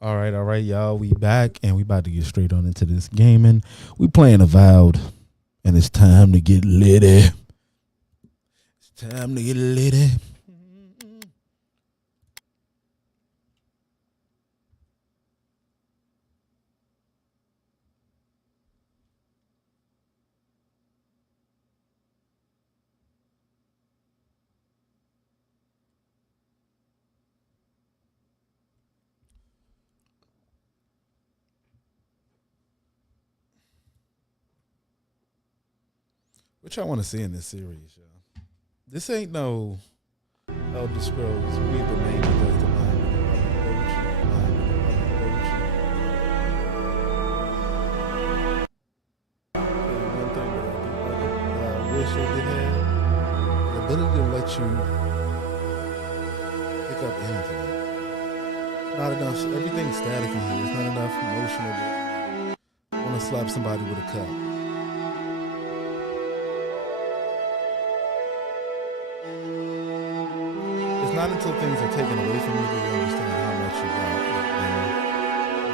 All right, y'all. We back and we about to get straight on into this gaming. We playing Avowed, and it's time to get litty. It's time to get litty. What y'all want to see in this series, y'all? This ain't no Elder Scrolls. We the main because the one thing that I wish they did have the ability to let you pick up anything. Not enough. Everything's static in here. It's not enough emotional. I want to slap somebody with a cup. It's not until things are taken away from you that you understand how much you got in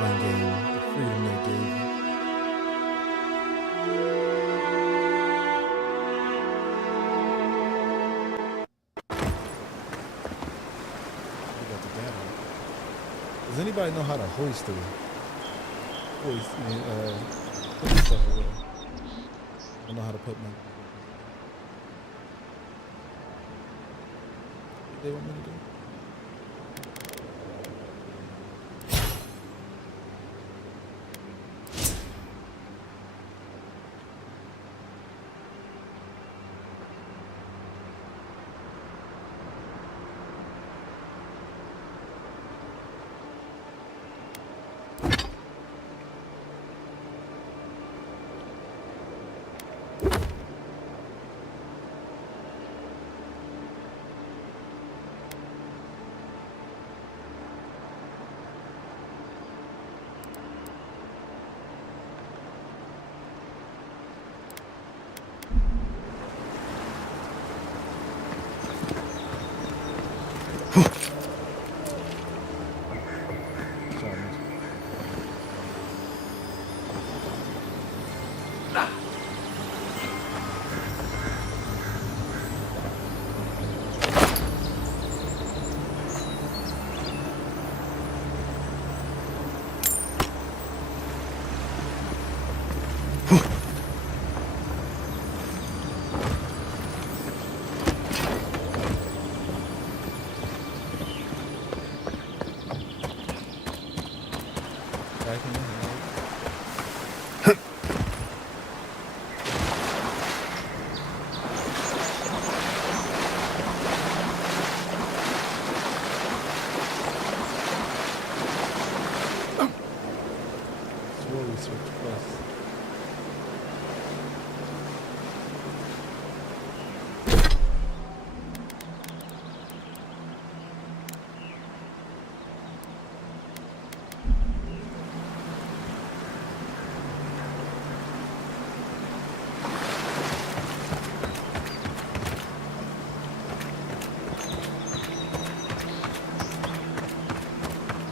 one game, the freedom they gave you. We got the gathering. Does anybody know how to hoist it? Put this stuff away. I don't know how to put my. What they want me to do?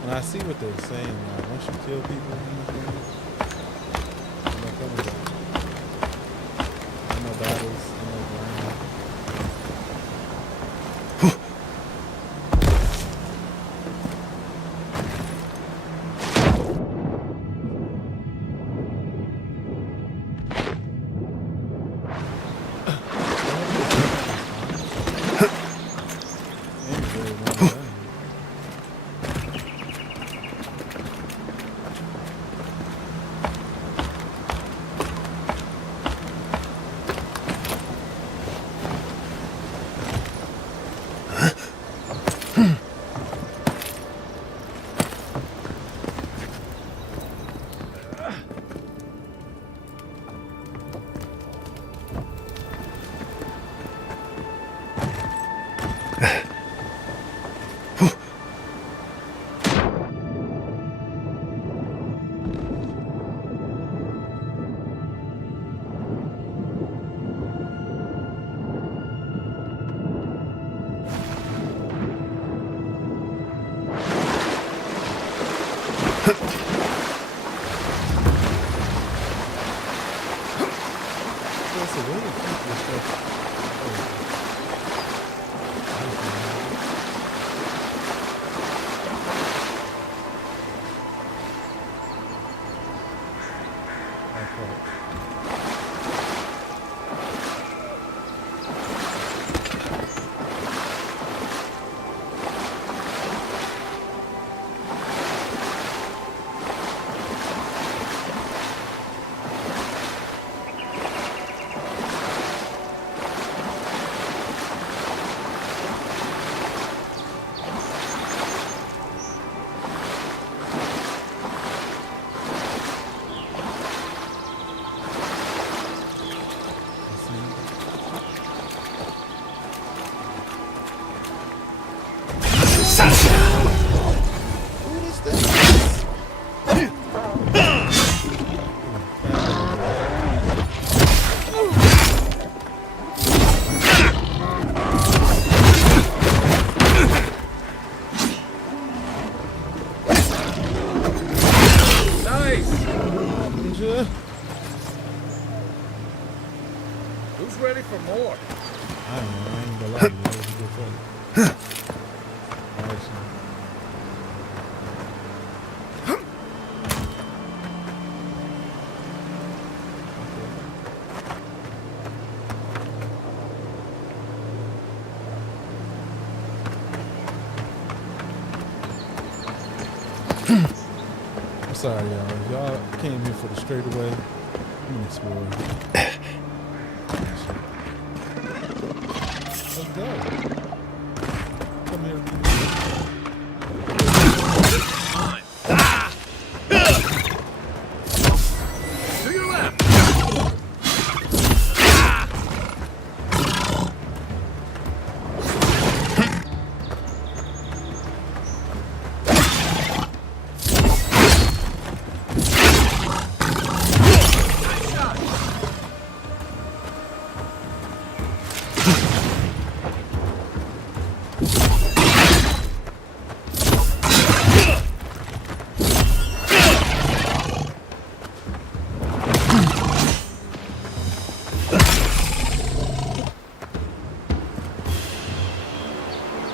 And I see what they're saying. Once you kill people in this game, they're not coming back. No battles, no grind. ain't gonna lie to you. That was a good fight. Actually. I'm sorry, y'all. Y'all came here for the straightaway. I'm gonna explore. Let's go. Come here. To your left.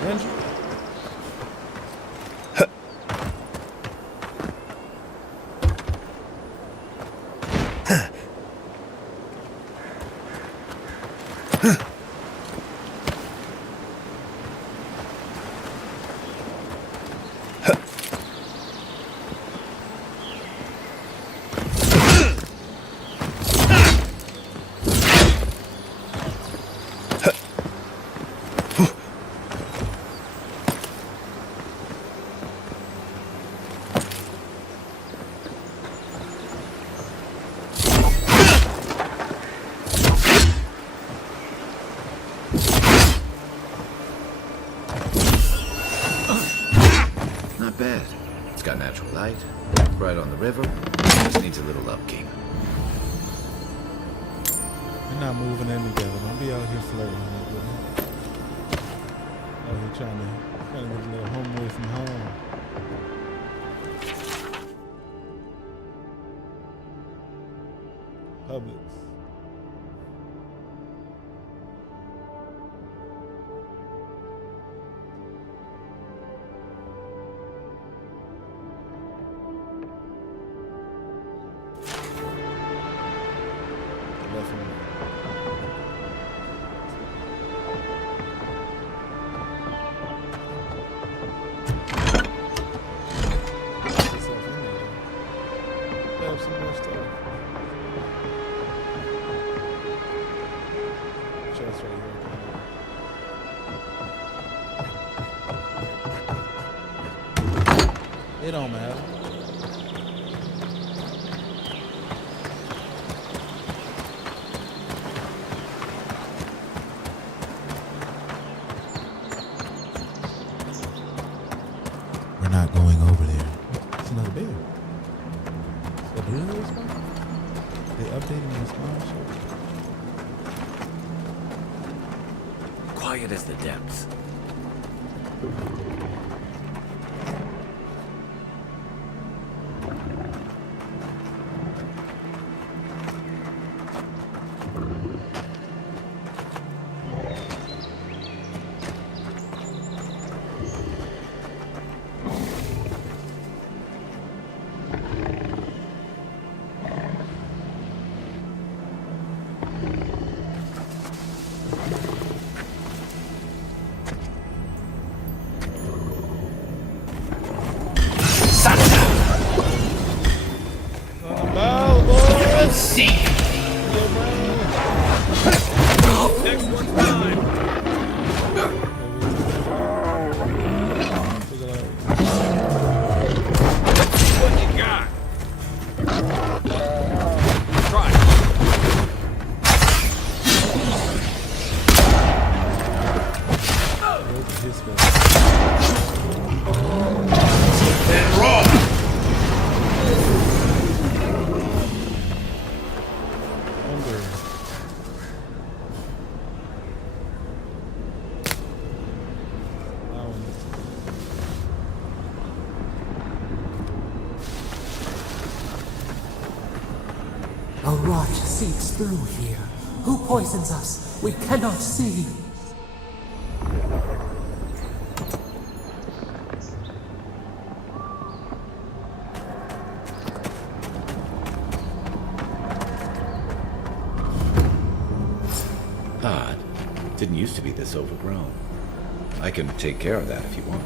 Andrew? Not bad. It's got natural light, right on the river. Just needs a little upkeep. You're not moving in together. Don't be out here flirting with me. Out here trying to get a little home away from home. Publix. Left one. Yourself in there. Grab some more stuff. Chest right here. It don't matter. We're not going over there. It's another bear. The blue respawn? They updating the spawn shit? Quiet as the depths. Next one's mine. Let's see what you got. Try. Then roll. A rot seeps through here. Who poisons us? We cannot see. used to be this overgrown. I can take care of that if you want.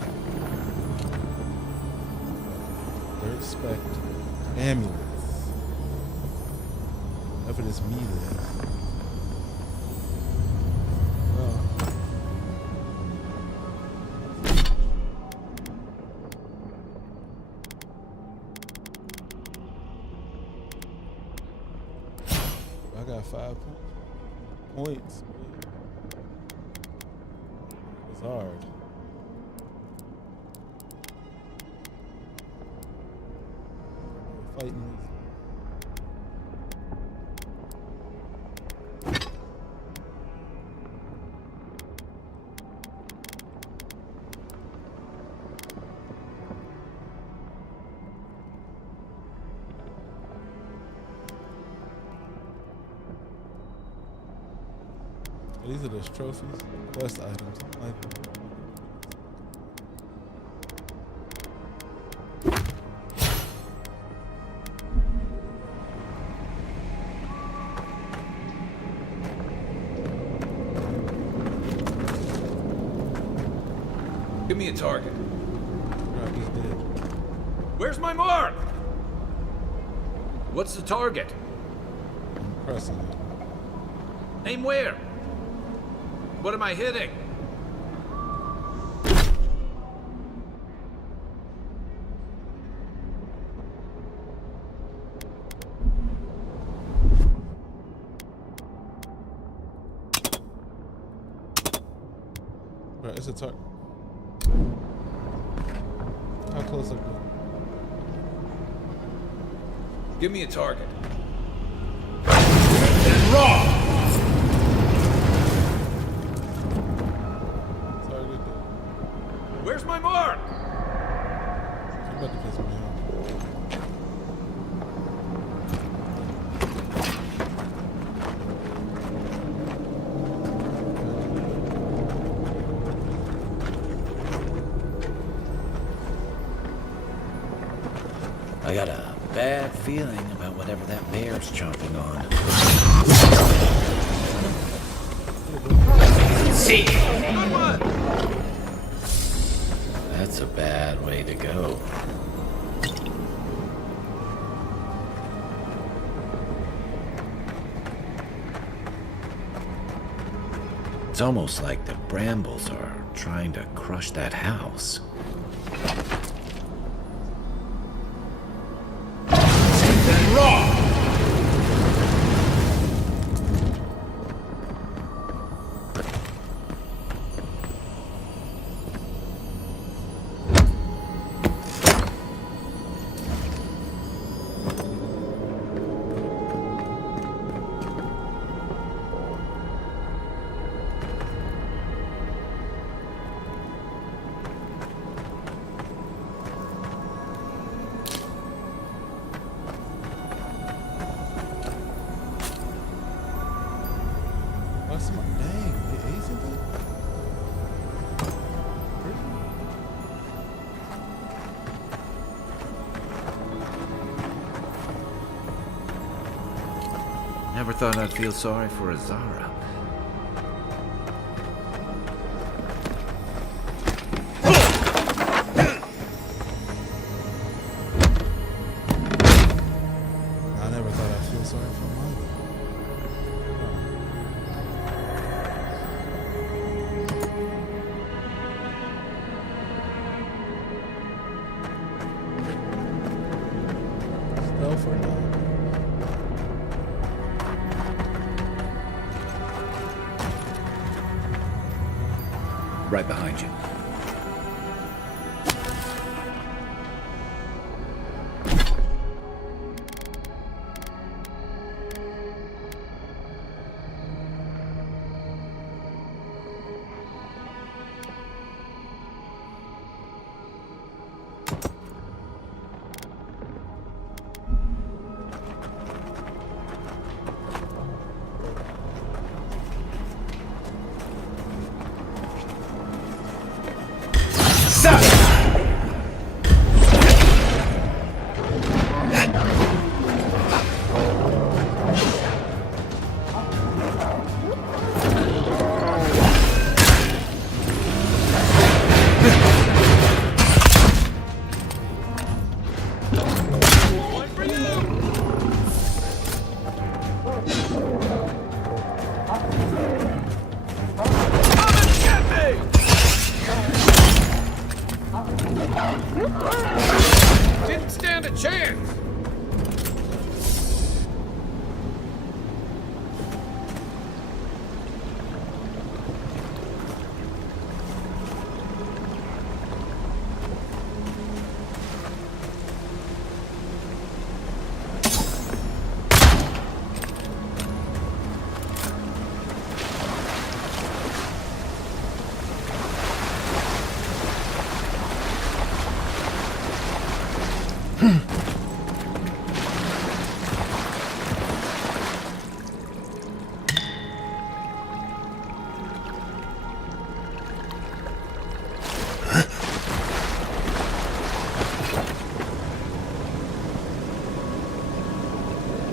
Third spec. Ambulance. Whatever this meat is. I got 5 points. It's hard. Fighting. These are just trophies, quest items. Like Give me a target. crap, he's dead. Where's my mark? What's the target? I'm pressing it. Name where? What am I hitting? Right, it's a target. How close are we? Give me a target. Target. Where's my mark? You about to piss me off. I got a bad feeling about whatever that bear's chomping on. See? That's a bad way to go. It's almost like the brambles are trying to crush that house. What's my dang? The ace in that? Never thought I'd feel sorry for a Zara. I never thought I'd feel sorry for mine. Stealth or not? Right behind you. Didn't stand a chance.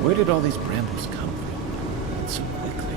Where did all these brambles come from? So quickly.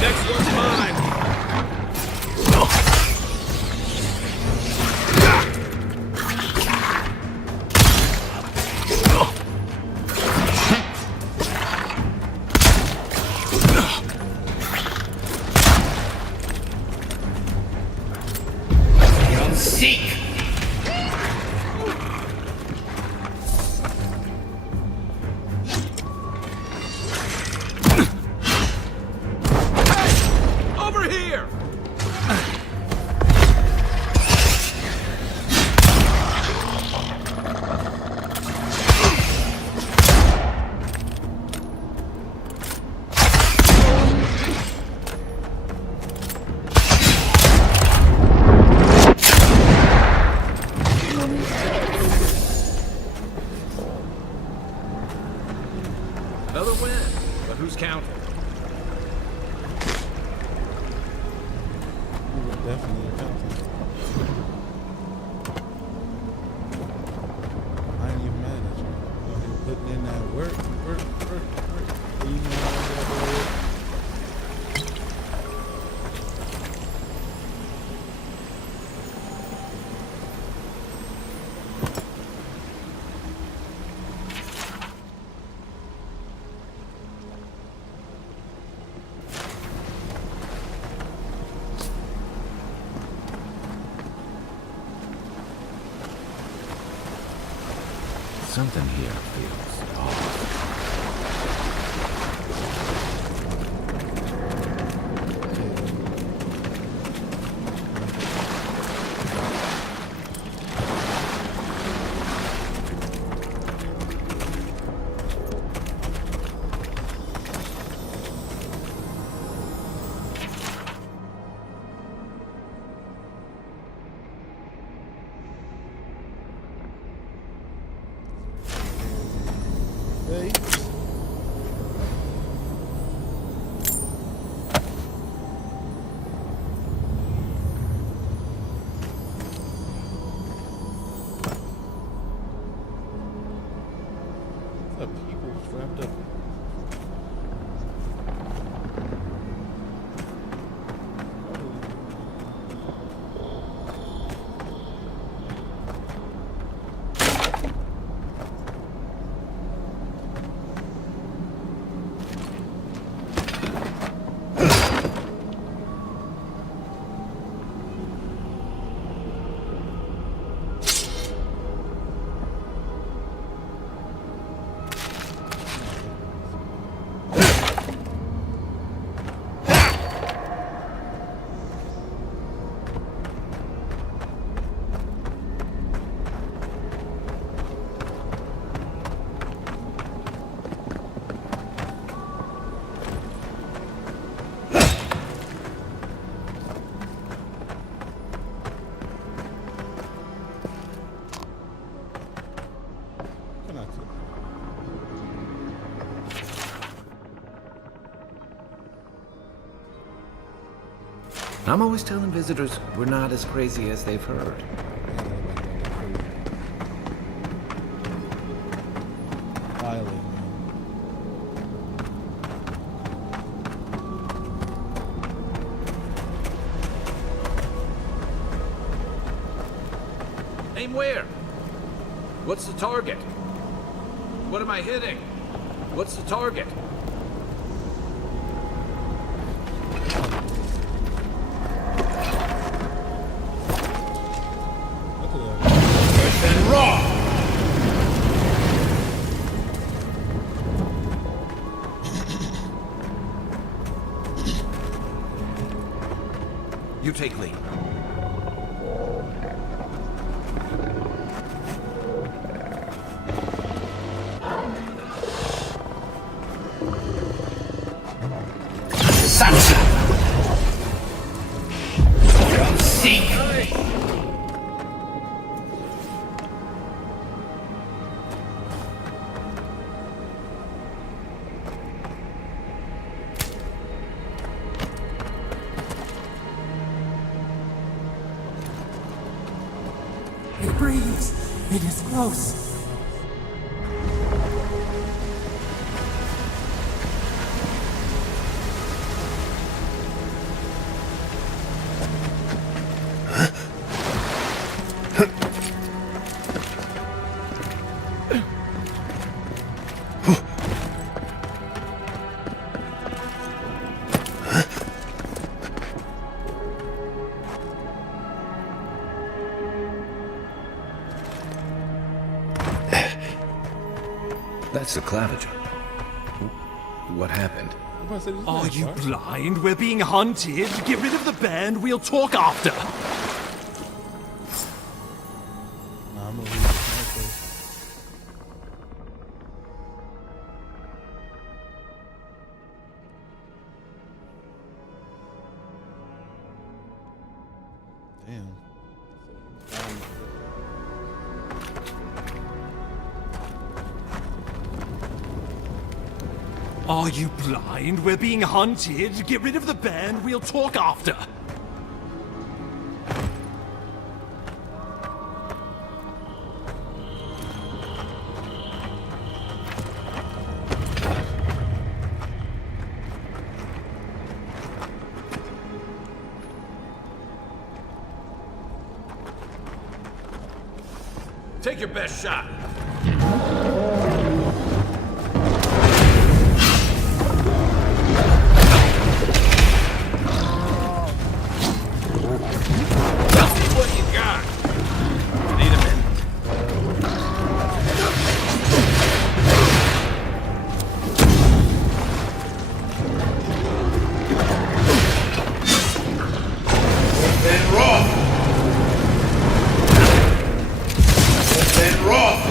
Next one's mine. Seek! Over here! Another win, but who's counting? You were definitely a counter. I ain't even mad at you. You're putting in that work. You know how to work. Something here feels off. Hey. What's up, people strapped up? I'm always telling visitors we're not as crazy as they've heard. Aim where? What's the target? What am I hitting? What's the target? You take lead. It breathes. It is close. That's the claviger. What happened? Are you blind? We're being hunted. Get rid of the band. We'll talk after. Nah, I'm gonna read this Damn. Are you blind? We're being hunted. Get rid of the band. We'll talk after. Take your best shot. What you got? Need a minute. Then Roth! Then Roth!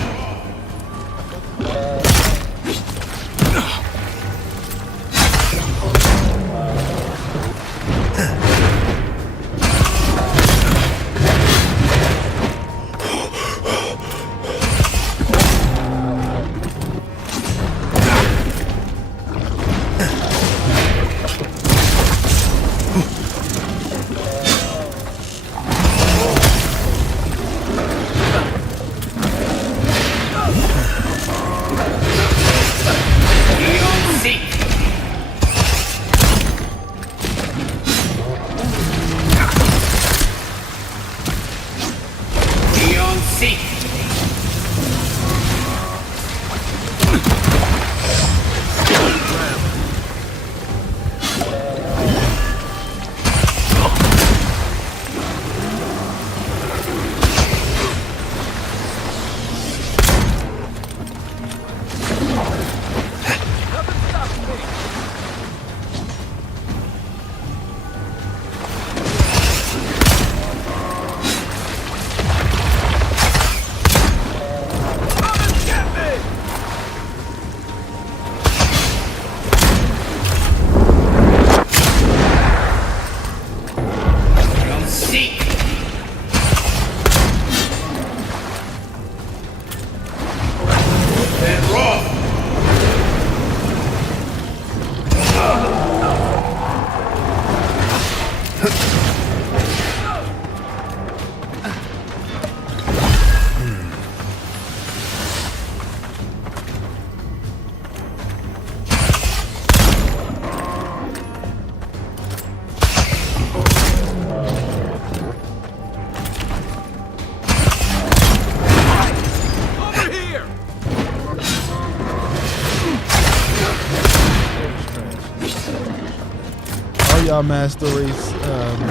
y'all master race. Then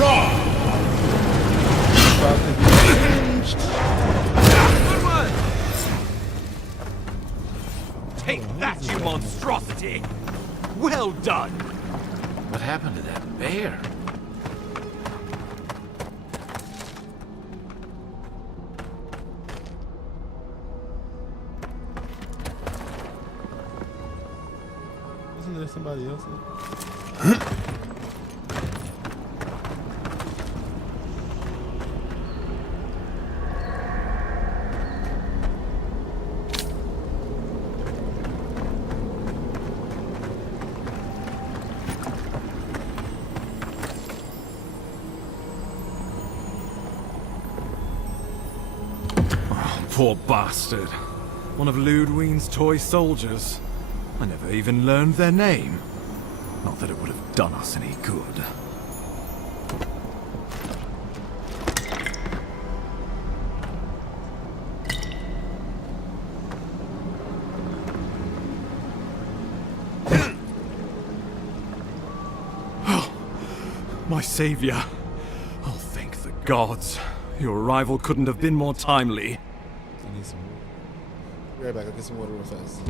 Roth! About to be changed. Good one! Take that, you monstrosity! Well done! What happened to that bear? Isn't there somebody else? Poor bastard. One of Ludwine's toy soldiers. I never even learned their name. Not that it would have done us any good. Oh, my savior. Oh, thank the gods. Your arrival couldn't have been more timely. I need some water. Be right back. I'll get some water real fast.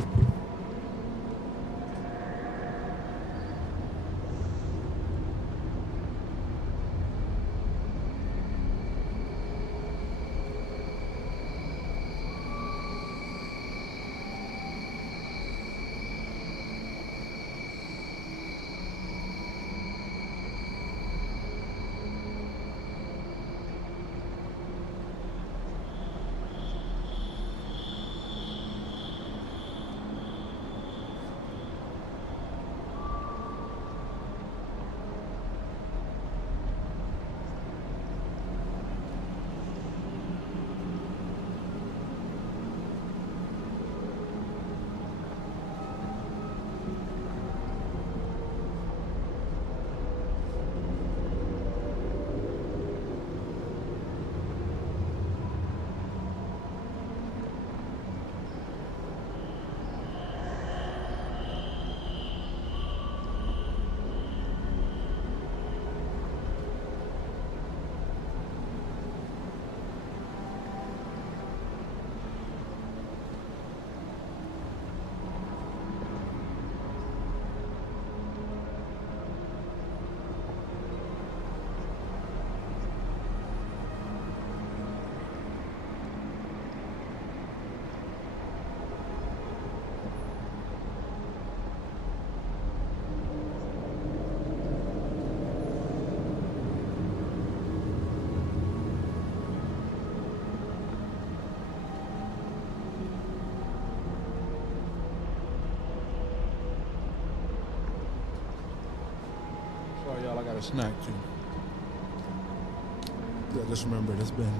Sorry, y'all. I got a snack too. Yeah, just remember, it's been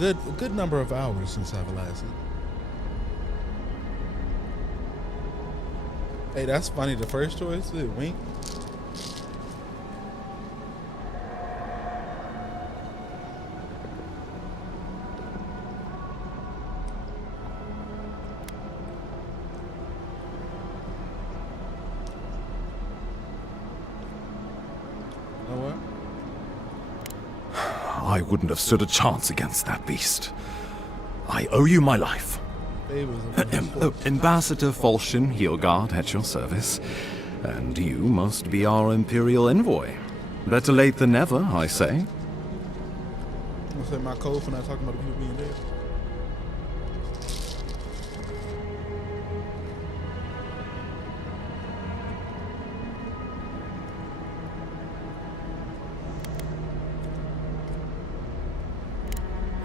a good number of hours since I've last eaten. Hey, that's funny. The first choice, Wink. You know what? I wouldn't have stood a chance against that beast. I owe you my life. Favors of Ambassador Falchion Heelguard at your service. And you must be our Imperial envoy. Better late than never, I say. I'm gonna say my code for not talking about the people being dead.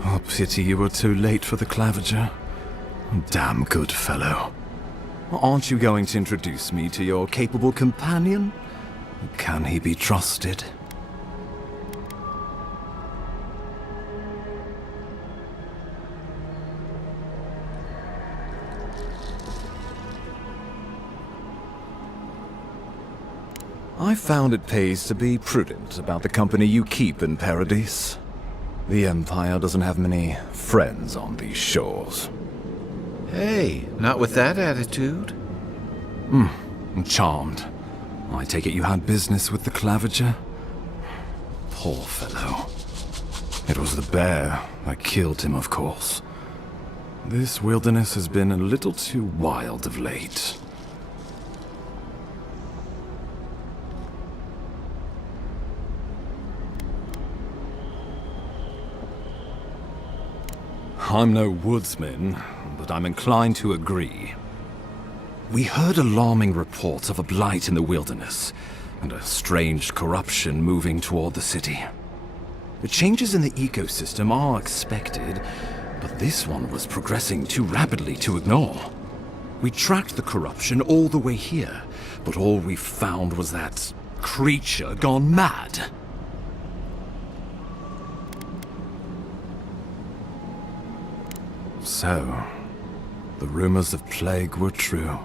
Oh, pity you were too late for the claviger. Damn good fellow. Aren't you going to introduce me to your capable companion? Can he be trusted? I found it pays to be prudent about the company you keep in Paradise. The Empire doesn't have many friends on these shores. Hey, not with that attitude. Charmed. I take it you had business with the Clavager? Poor fellow. It was the bear that killed him, of course. This wilderness has been a little too wild of late. I'm no woodsman, but I'm inclined to agree. We heard alarming reports of a blight in the wilderness, and a strange corruption moving toward the city. The changes in the ecosystem are expected, but this one was progressing too rapidly to ignore. We tracked the corruption all the way here, but all we found was that creature gone mad. So, the rumors of plague were true.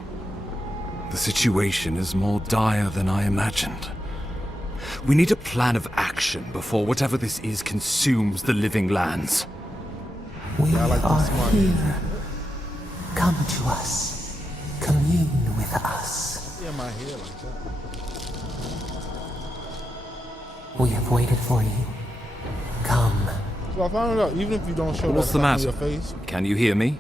The situation is more dire than I imagined. We need a plan of action before whatever this is consumes the living lands. We are here. Come to us. Commune with us. Yeah, my hair like that. We have waited for you. Come. So I found out even if you don't show What's that the stuff on matter? your face. Can you hear me?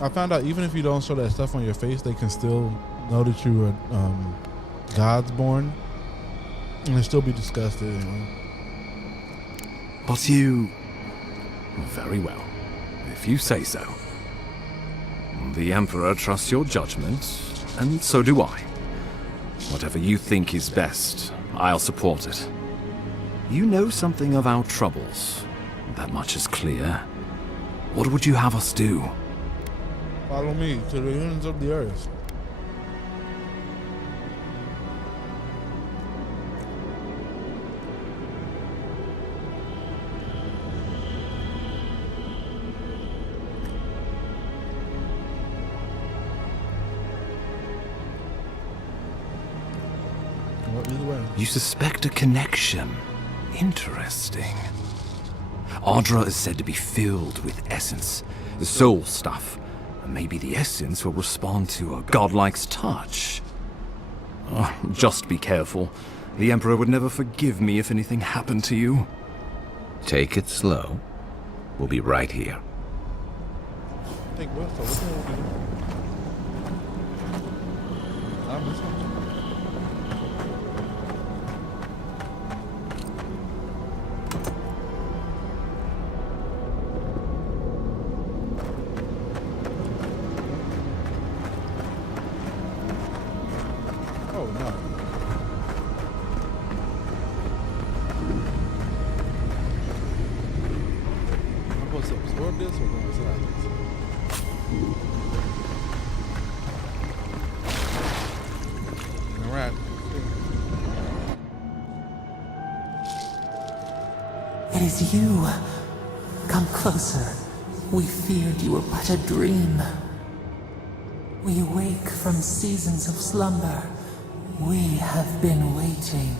I found out even if you don't show that stuff on your face, they can still know that you were God's born, and they still be disgusted. You know? But you... Very well, if you say so. The Emperor trusts your judgment, and so do I. Whatever you think is best, I'll support it. You know something of our troubles. That much is clear. What would you have us do? Follow me to the ends of the earth. Well, either way. You suspect a connection. Interesting. Ardra is said to be filled with essence, the soul stuff. And maybe the essence will respond to a godlike's touch. Oh, just be careful. The Emperor would never forgive me if anything happened to you. Take it slow. We'll be right here. Think what? So what's going on? I missed something. Oh no. I'm supposed to absorb this or go inside this? Alright. It is you. Come closer. We feared you were but a dream. We awake from seasons of slumber. We have been waiting.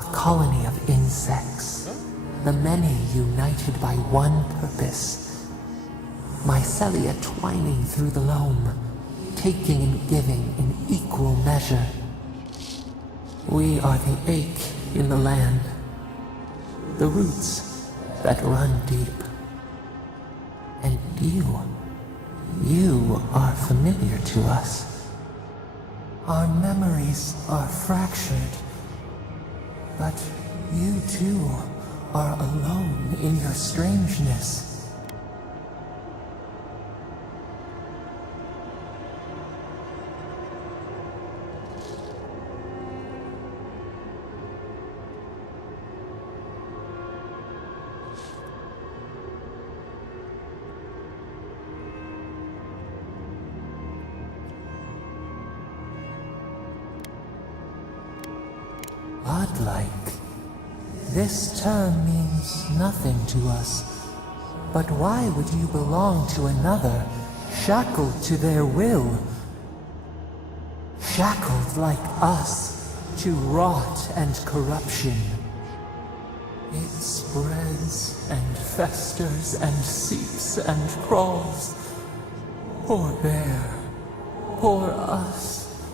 A colony of insects. The many united by one purpose. Mycelia twining through the loam, taking and giving in equal measure. We are the ache in the land, the roots that run deep. And you are familiar to us. Our memories are fractured, but you too are alone in your strangeness. Godlike. This term means nothing to us. But why would you belong to another, shackled to their will? Shackled like us to rot and corruption. It spreads and festers and seeps and crawls. Poor bear, poor us,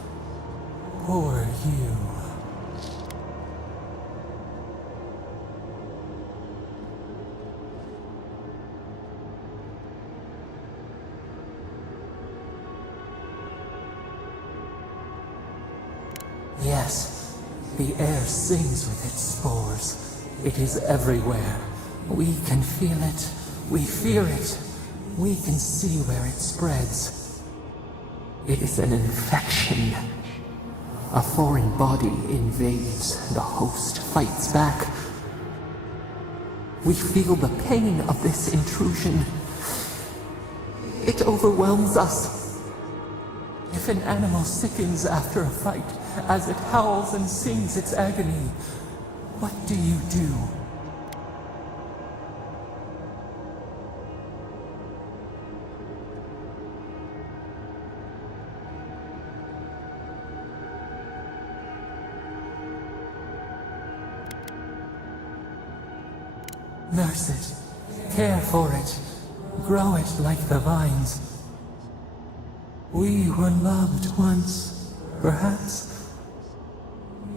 poor you. Yes, the air sings with its spores. It is everywhere. We can feel it. We fear it. We can see where it spreads. It is an infection. A foreign body invades. The host fights back. We feel the pain of this intrusion. It overwhelms us. If an animal sickens after a fight, as it howls and sings its agony, what do you do? Nurse it, care for it, grow it like the vines. We were loved once, perhaps.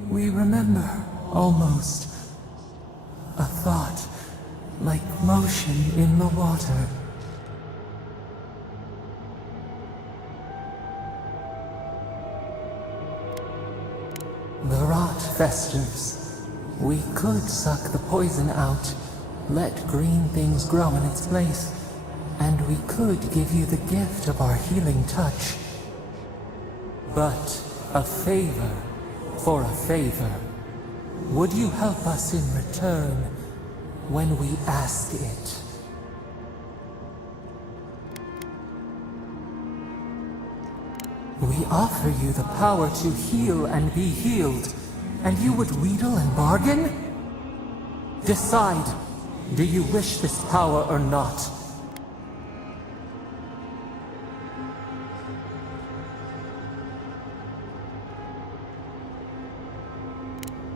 We remember, almost. A thought, like motion in the water. The rot festers. We could suck the poison out, let green things grow in its place, and we could give you the gift of our healing touch. But a favor for a favor. Would you help us in return when we ask it? We offer you the power to heal and be healed, and you would wheedle and bargain? Decide, do you wish this power or not?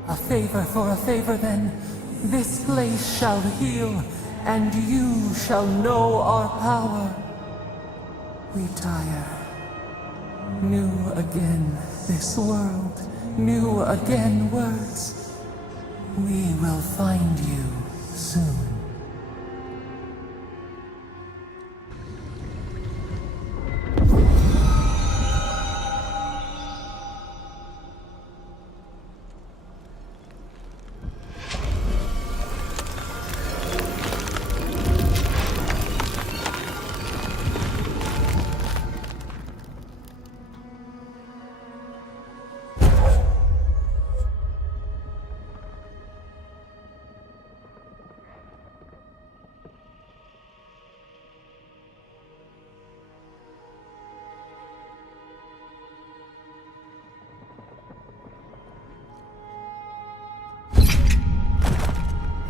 A favor for a favor then. This place shall heal, and you shall know our power. We tire. New again this world, new again words. We will find you soon.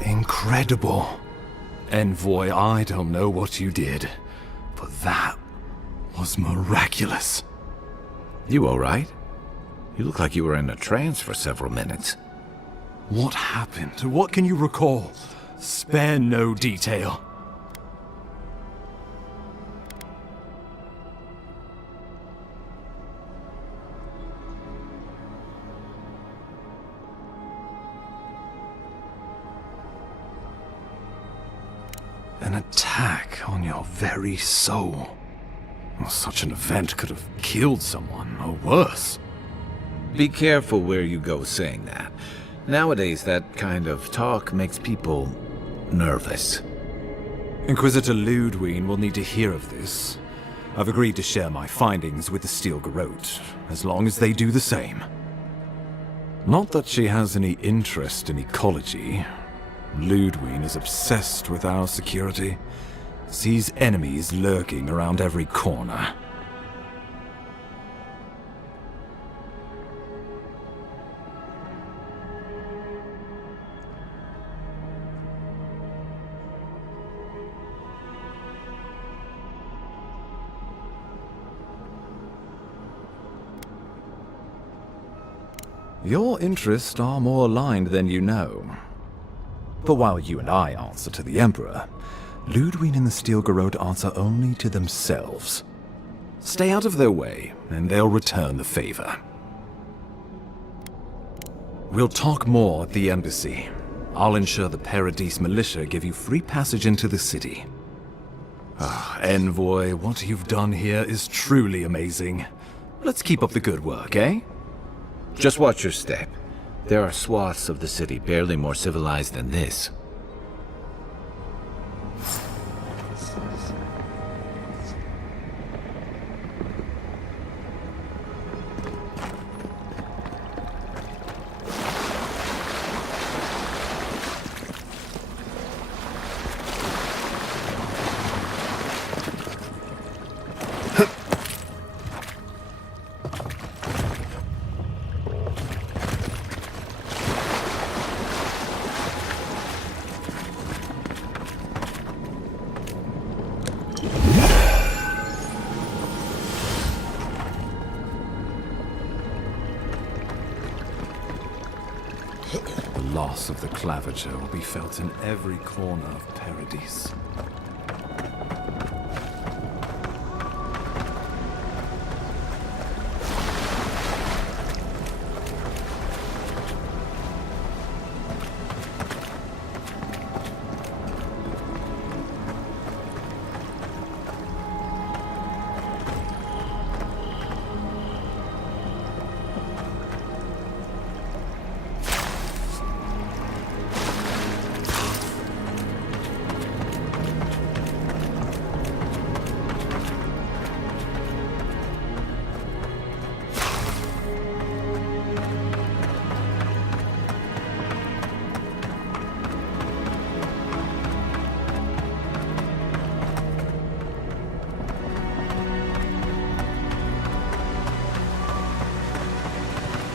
Incredible. Envoy, I don't know what you did, but that was miraculous. You all right? You look like you were in a trance for several minutes. What happened? What can you recall? Spare no detail. An attack on your very soul. Well, such an event could have killed someone, or worse. Be careful where you go saying that. Nowadays, that kind of talk makes people nervous. Inquisitor Ludwig will need to hear of this. I've agreed to share my findings with the Steel Garrote, as long as they do the same. Not that she has any interest in ecology. Ludwig is obsessed with our security. Sees enemies lurking around every corner. Your interests are more aligned than you know. But while you and I answer to the Emperor, Ludwig and the Steel Garrote answer only to themselves. Stay out of their way, and they'll return the favor. We'll talk more at the embassy. I'll ensure the Paradise militia give you free passage into the city. Envoy, what you've done here is truly amazing. Let's keep up the good work, eh? Just watch your step. There are swaths of the city barely more civilized than this. The loss of the claviger will be felt in every corner of Paradise.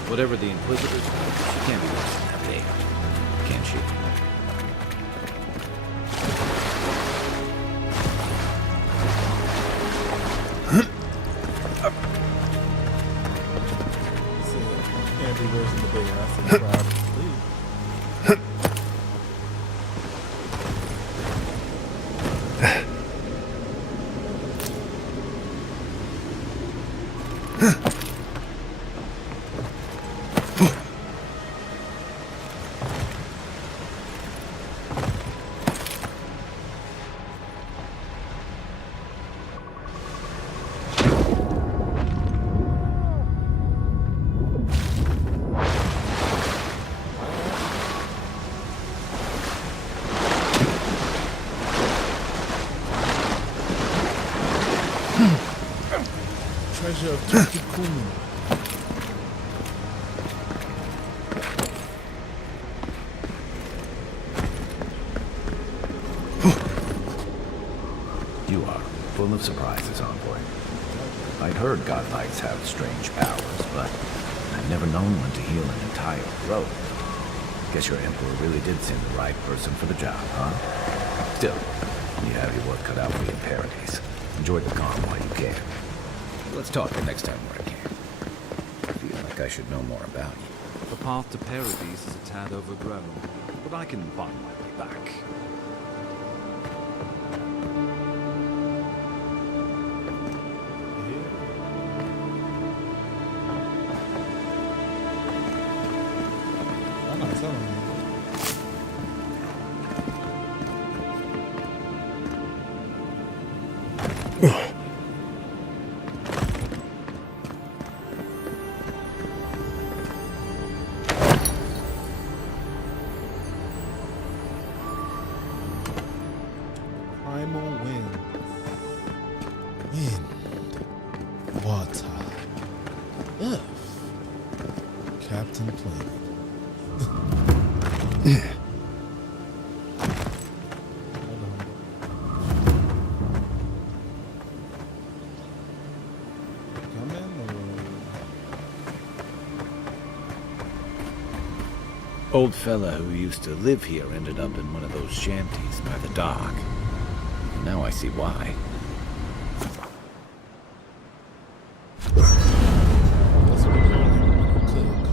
Whatever the Inquisitors want, she can't be worse than that big, can she? Can't be worse than the big ass in the crowd. Treasure of Turkey Kuman. You are full of surprises, Envoy. I'd heard godlights have strange powers, but I've never known one to heal an entire grove. Guess your Emperor really did send the right person for the job, huh? Still, you have your work cut out for you in Paradise. Enjoy the calm while you can. Let's talk the next time where I can. I feel like I should know more about you. The path to Paradise is a tad overgrown, but I can find my way back. I'm not telling you. Primal wind. Wind. Water. Earth. Captain Planet. Hold on. Come in Old fella who used to live here ended up in one of those shanties by the dock. Now I see why. That's what they're cook.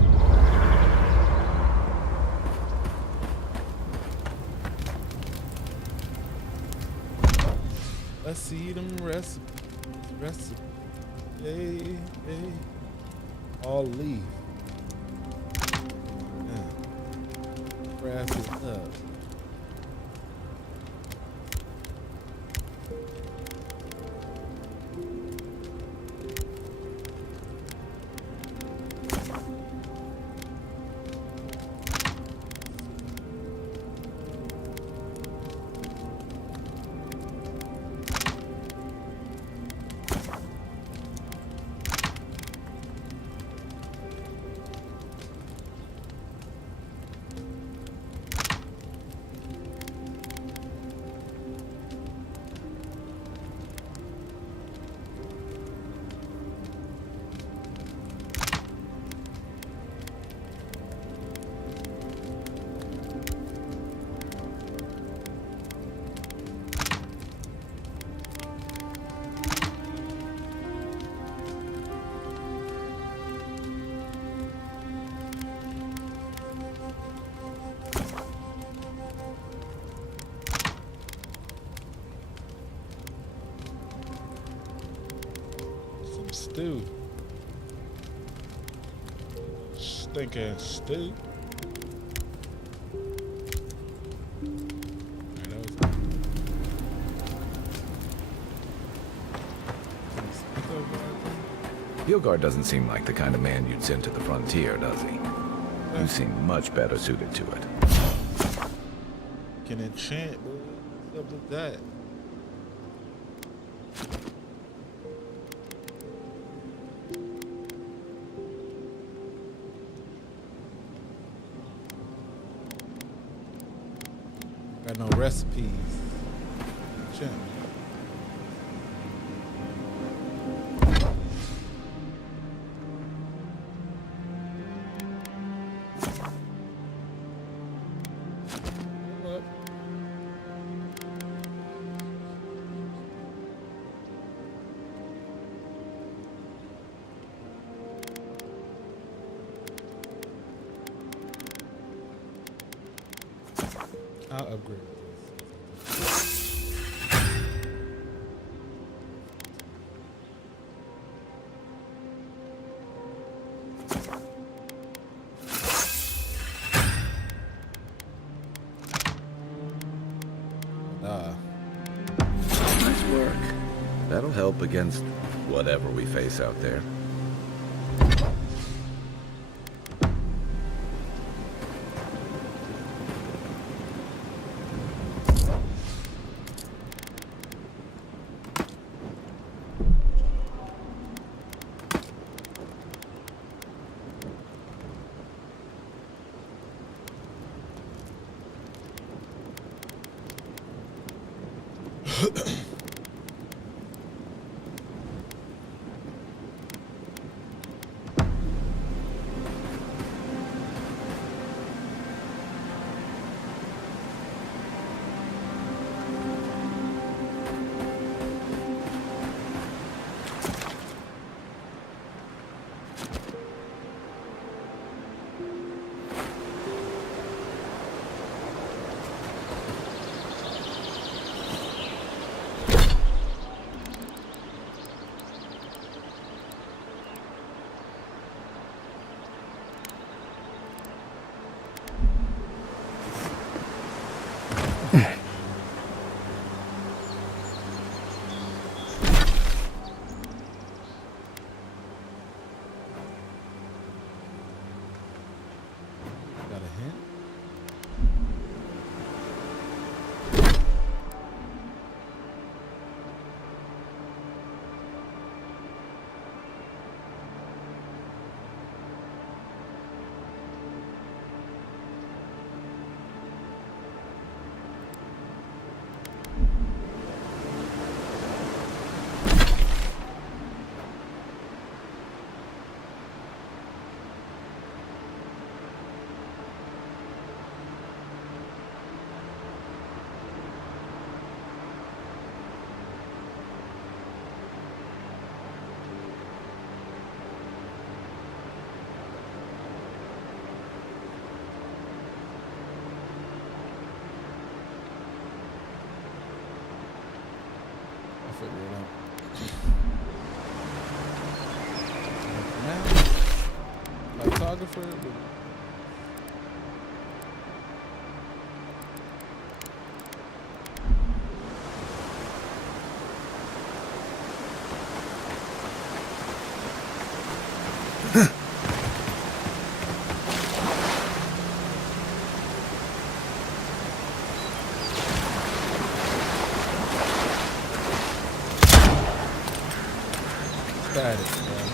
Let's see them recipes. Hey, hey. All leaf. Yeah. Craft it up. Stew. Stinking stew. Hilgard doesn't seem like the kind of man you'd send to the frontier, does he? You seem much better suited to it. Can enchant, but what's up with that? Got no recipes. Enchant. I'll upgrade this. Nice work. That'll help against whatever we face out there. I'll figure it out. Now, photographer. Got it, man.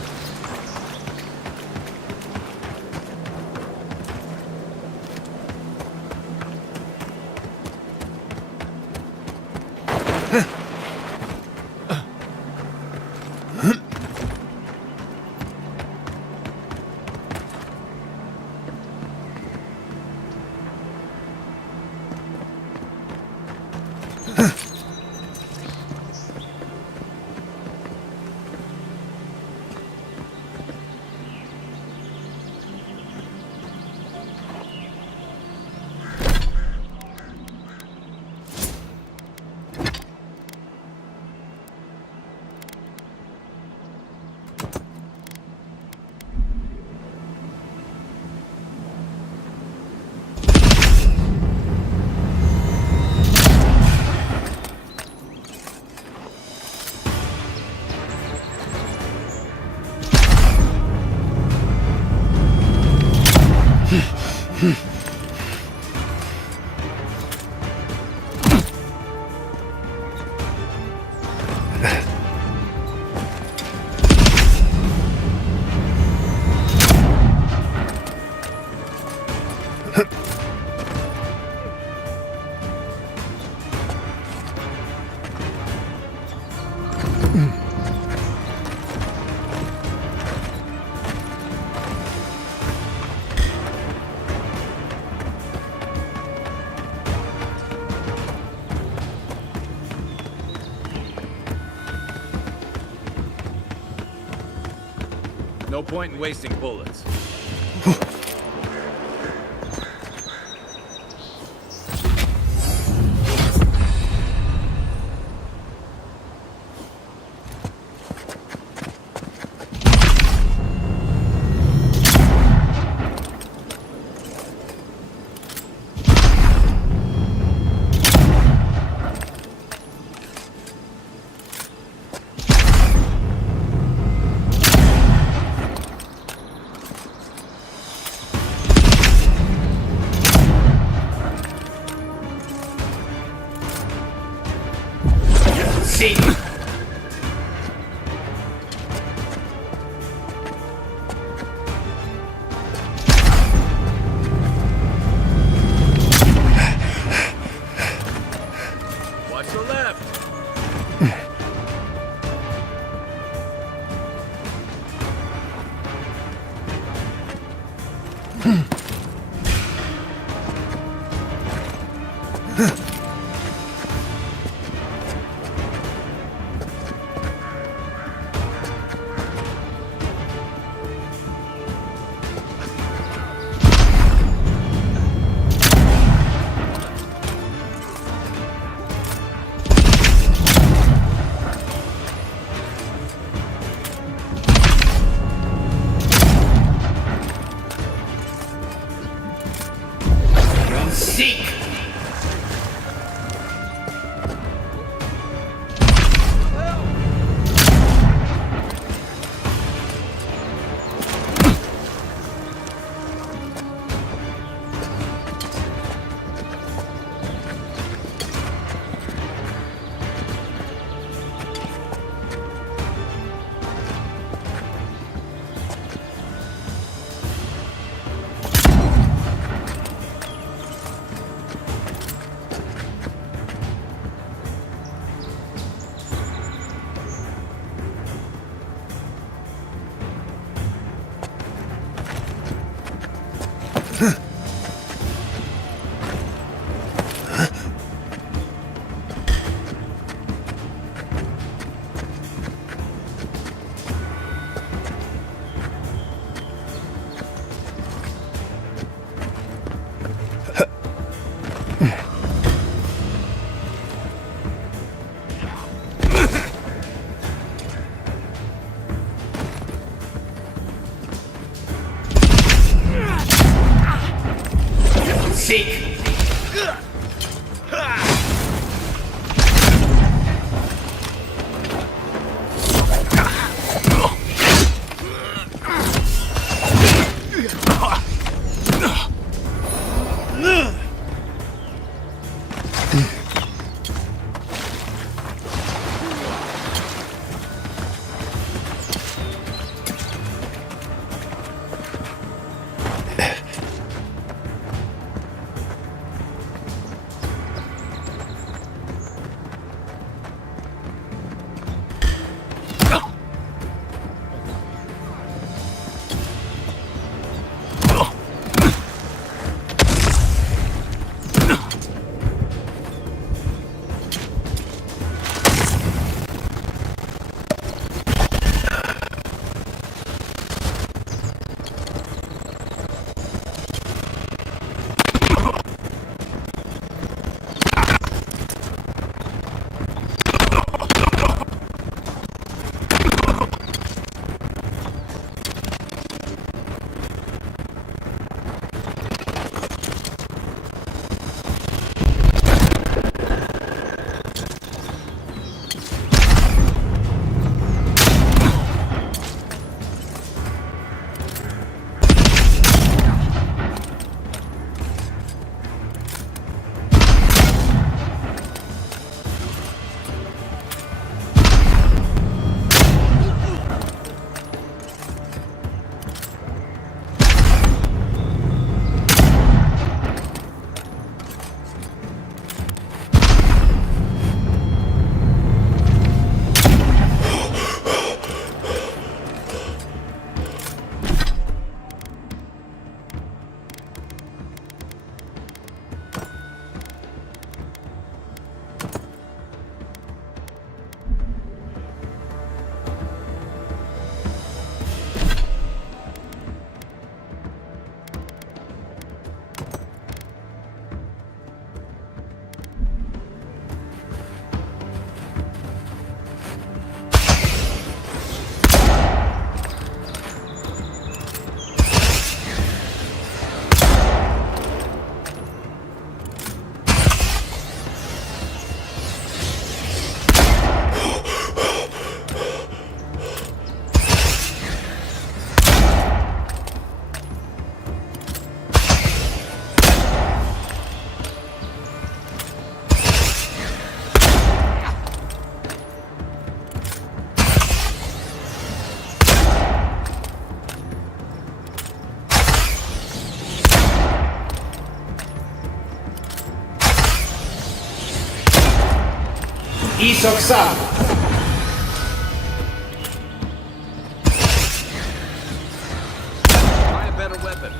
No point in wasting bullets. Watch the left. Seek! Isoksa! Try a better weapon.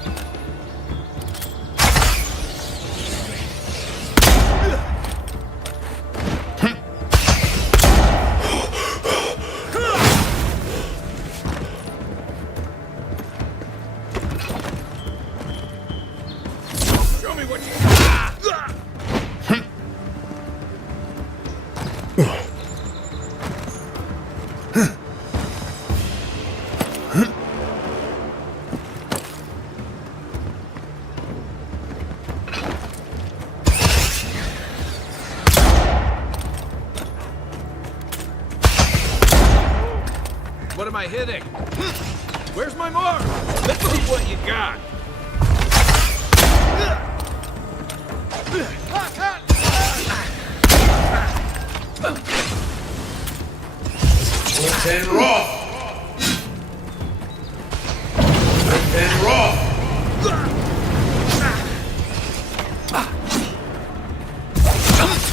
Show me what you got. What am I hitting? Where's my mark? Let's see what you got. Lieutenant Roth! Lieutenant Roth!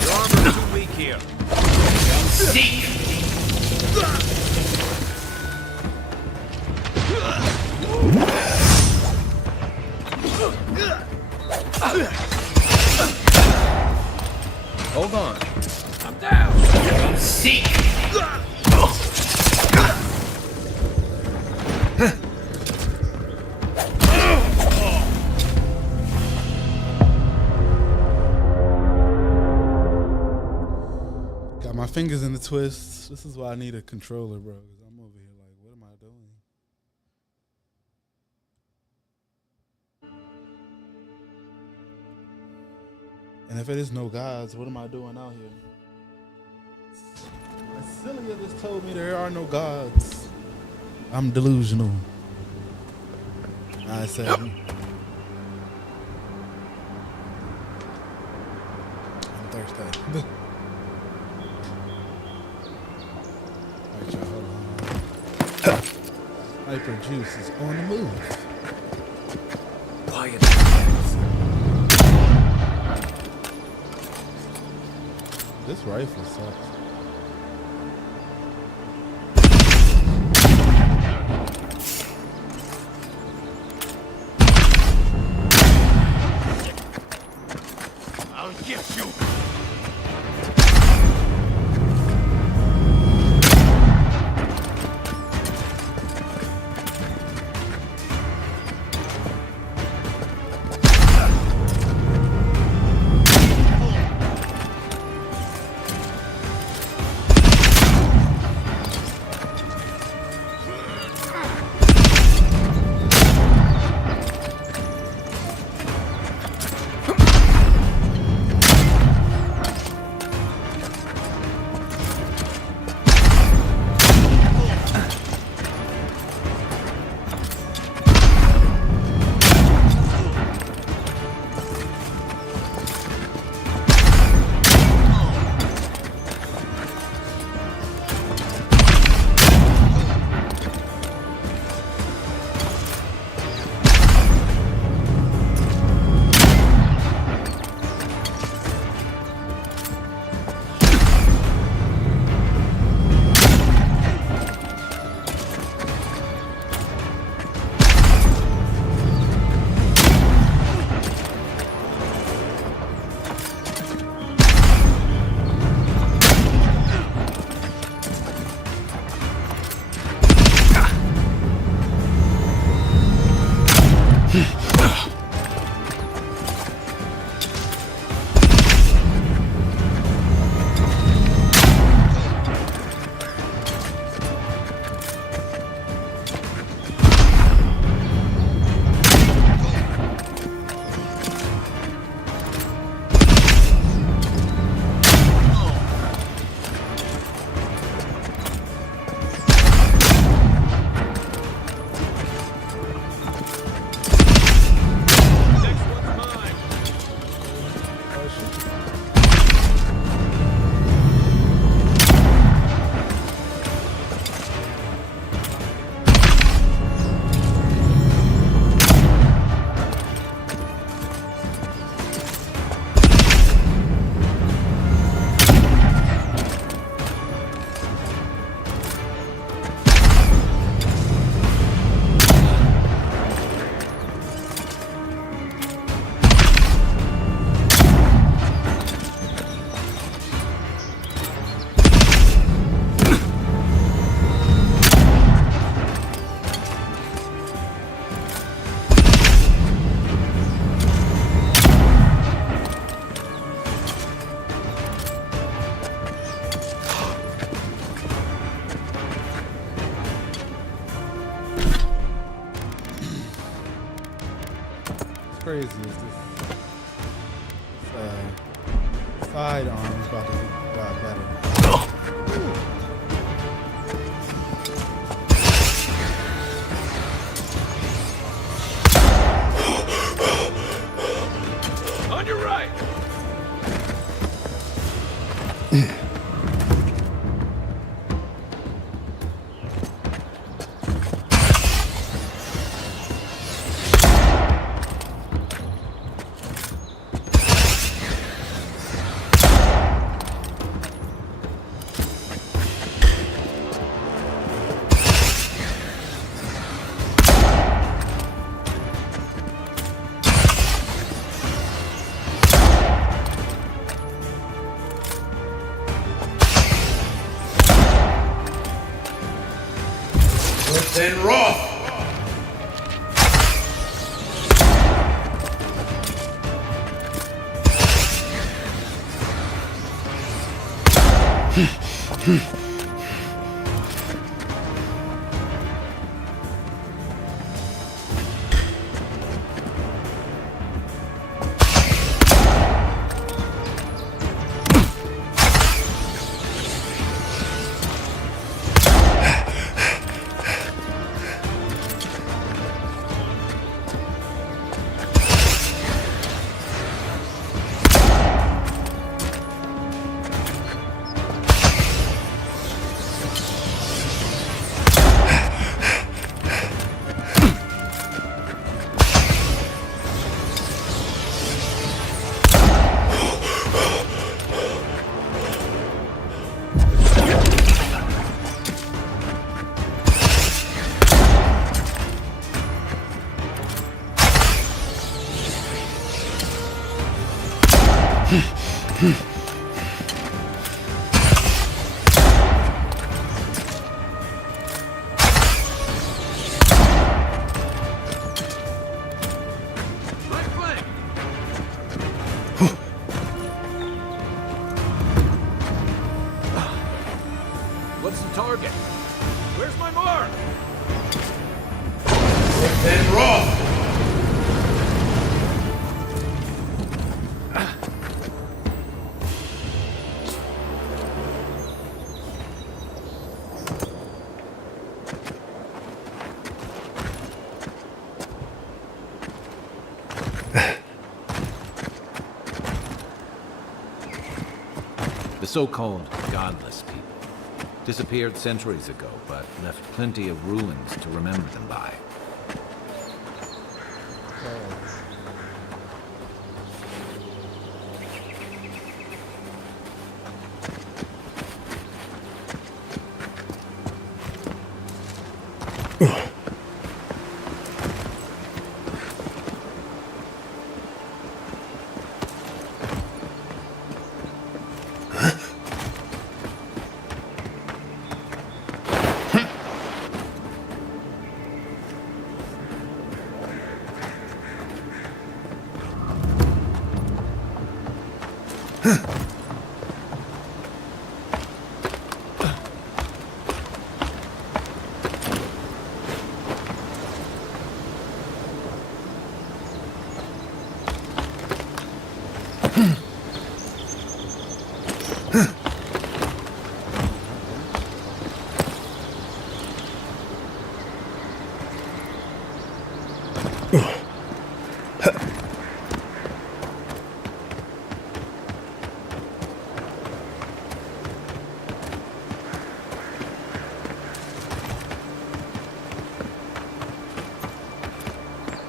Your armor's too weak here. Seek! Hold on. I'm down. Seek! Got my fingers in the twists. This is why I need a controller, bro. Because I'm over here like, what am I doing? And if it is no gods, what am I doing out here? Celia just told me there are no gods. I'm delusional. I said, I'm thirsty. Alright, y'all, hold on. Hyper Juice is on the move. Quiet. This rifle sucks. I'll get you. Crazy is this sidearm is about to get better. On your right! Then Roth! What's the target? Where's my mark? And Roth! The so-called godless people disappeared centuries ago, but left plenty of ruins to remember them by.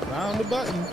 Found the button.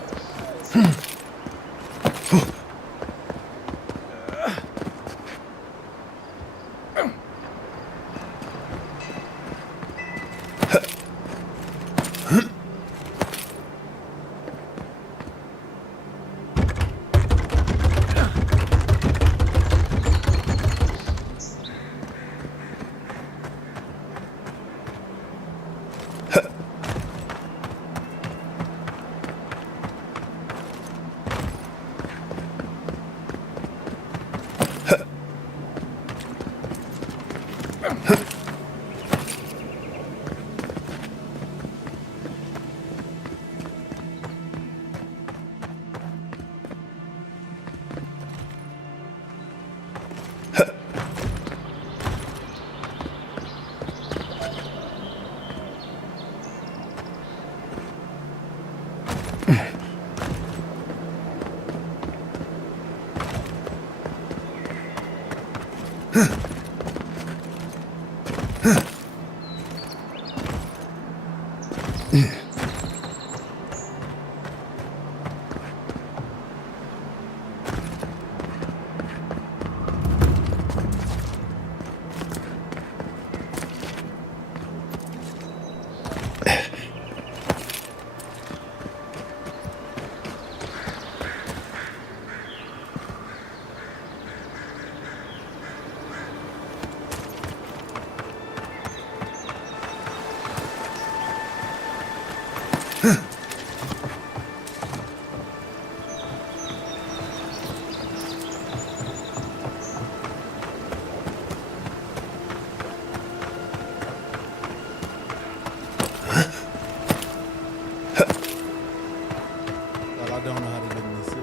Well, I don't know how to get in the city.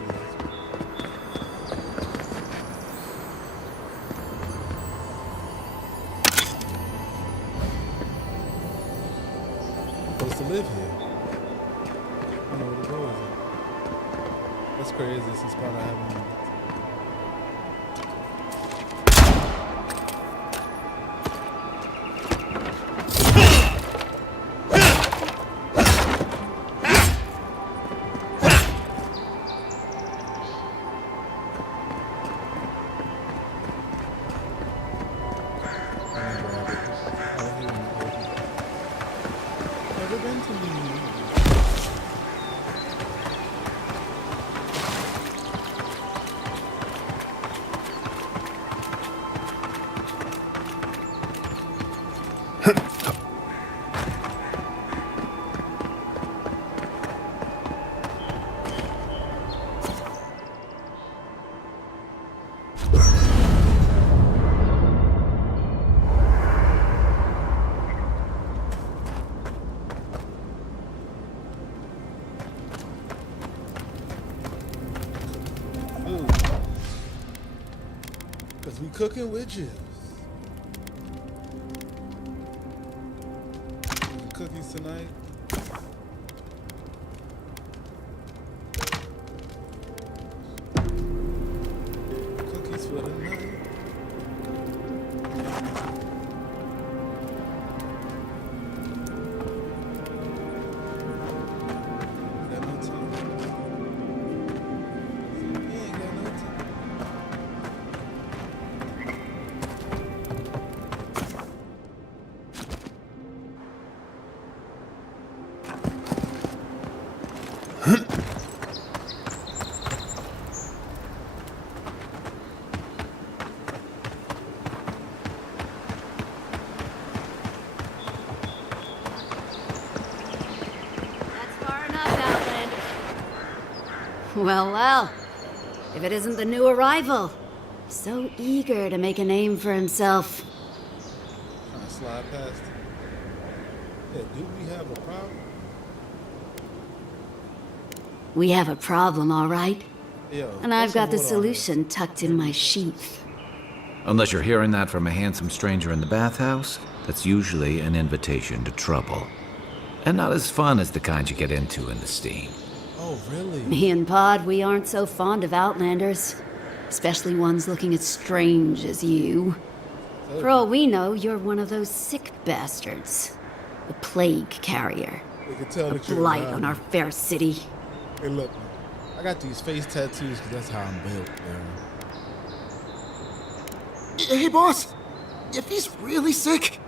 I'm supposed to live here. I don't know where to go with it. That's crazy. This is spot I haven't. cooking widgets. Cookies tonight. Cookies for the night. Got no time. He ain't got no time. That's far enough, Outlander. Well, well. If it isn't the new arrival. So eager to make a name for himself. Trying to slide past it. Yeah, do we have a problem? We have a problem, all right? Yo, And I've put some got the water on this. solution tucked in my sheath. Unless you're hearing that from a handsome stranger in the bathhouse, that's usually an invitation to trouble. And not as fun as the kind you get into in the steam. Oh, really? Me and Pod, we aren't so fond of Outlanders. Especially ones looking as strange as you. For all we know, you're one of those sick bastards. A plague carrier. They can tell A that you're blight alive. on our fair city. Hey, look, I got these face tattoos because that's how I'm built, man. Hey, boss. If he's really sick,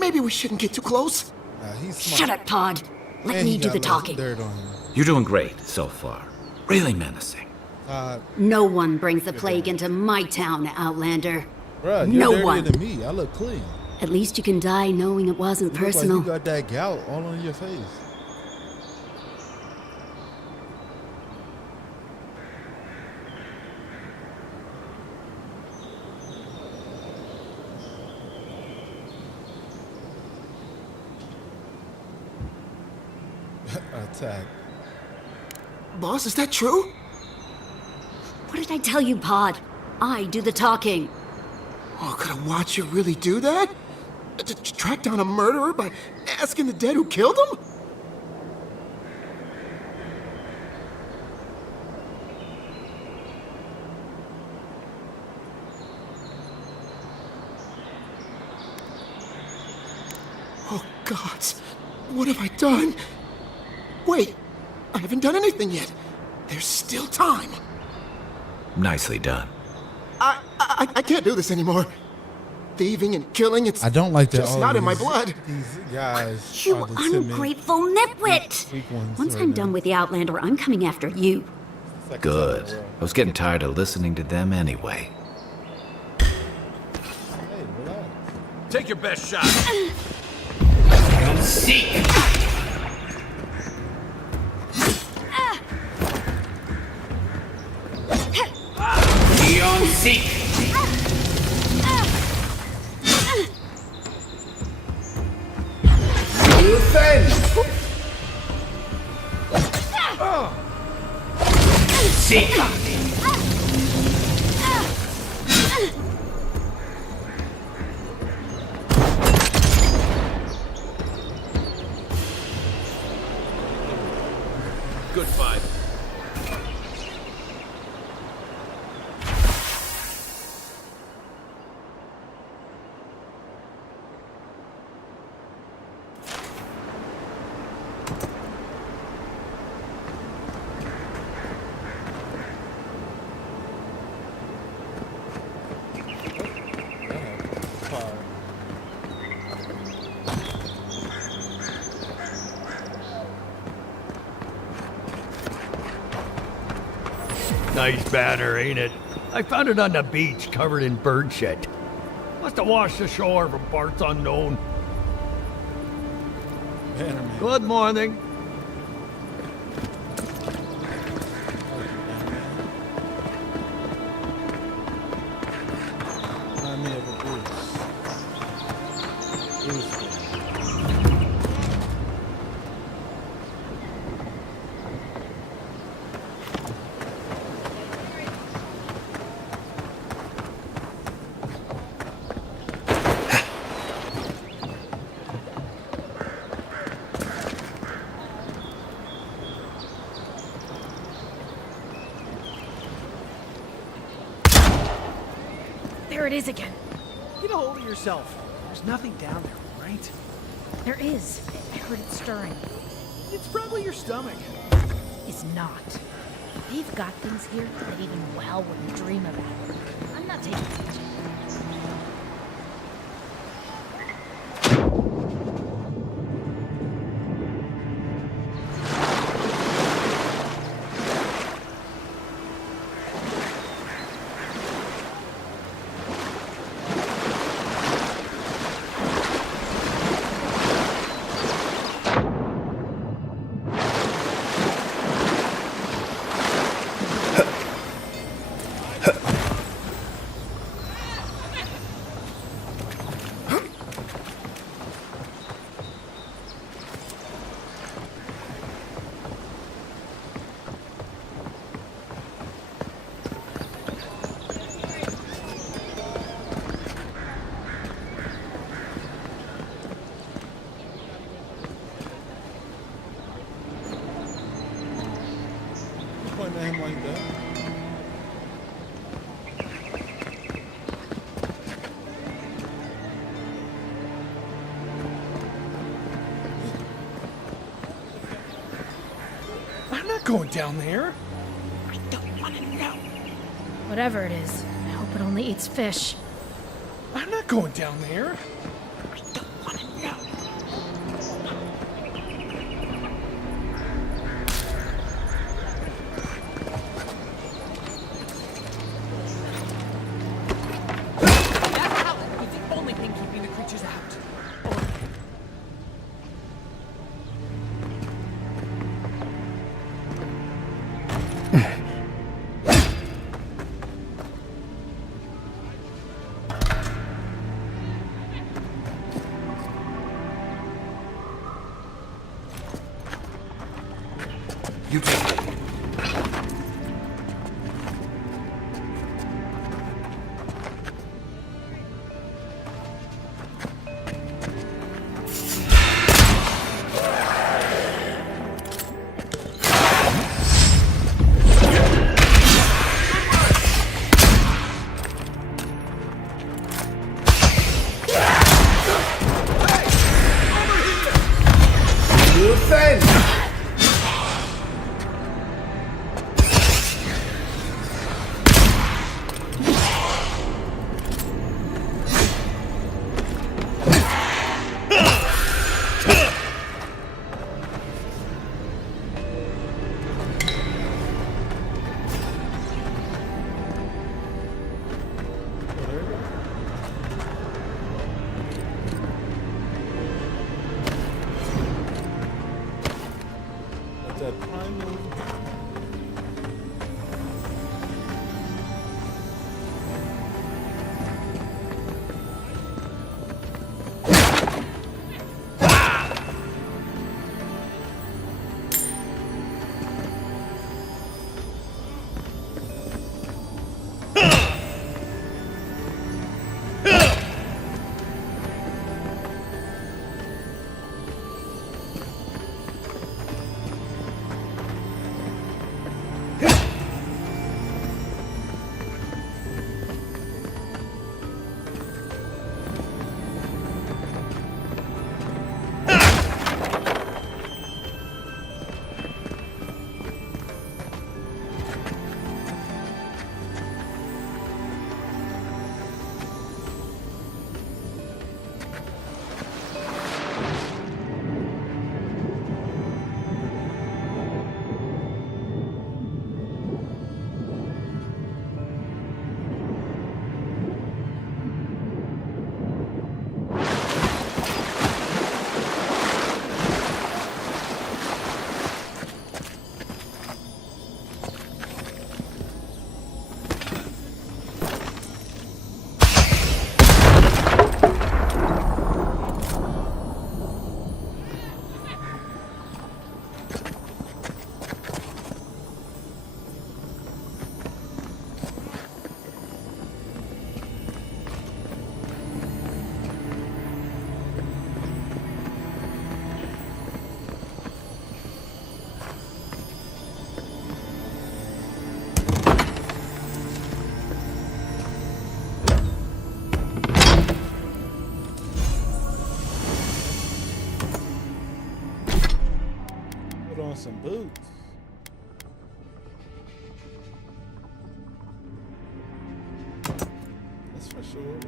maybe we shouldn't get too close. Nah, he's smart. Shut up, Pod. Let And me he do got the less talking. dirt on him. You're doing great so far. Really menacing. No one brings the plague into my town, Outlander. Bruh, you're No dirtier one. than me. I look clean. At least you can die knowing it wasn't You look personal. like you got that gout all on your face. Attack. Boss, is that true? What did I tell you, Pod? I do the talking. Oh, could I watch you really do that? Track down a murderer by asking the dead who killed him? Oh, God. What have I done? Wait, I haven't done anything yet. There's still time. Nicely done. I can't do this anymore. Thieving and killing, it's I don't like that. just all not in my these- blood. These guys. You are the timid, ungrateful nitwit! weak ones Once right I'm now. done with the Outlander, I'm coming after you. Second time in Good. a row. I was getting tired of listening to them anyway. Hey, relax. Take your best shot. Seek! Beyond seek! You defend! Seek! Good fight. Fire. Nice banner, ain't it? I found it on the beach, covered in bird shit. Must have washed ashore from parts unknown. Bannerman. Good morning. Remind me of a Bruce. Bruce. There it is again. Get a hold of yourself. There's nothing down there, right? There is. I heard it stirring. It's probably your stomach. Is not. They've got things here that even Well wouldn't dream about. I'm not taking it. Pointing at him like that. I'm not going down there. I don't want to know. Whatever it is, I hope it only eats fish. I'm not going down there. I don't want to know. That outlet was the only thing keeping the creatures out. You Defend! on some boots. That's for sure.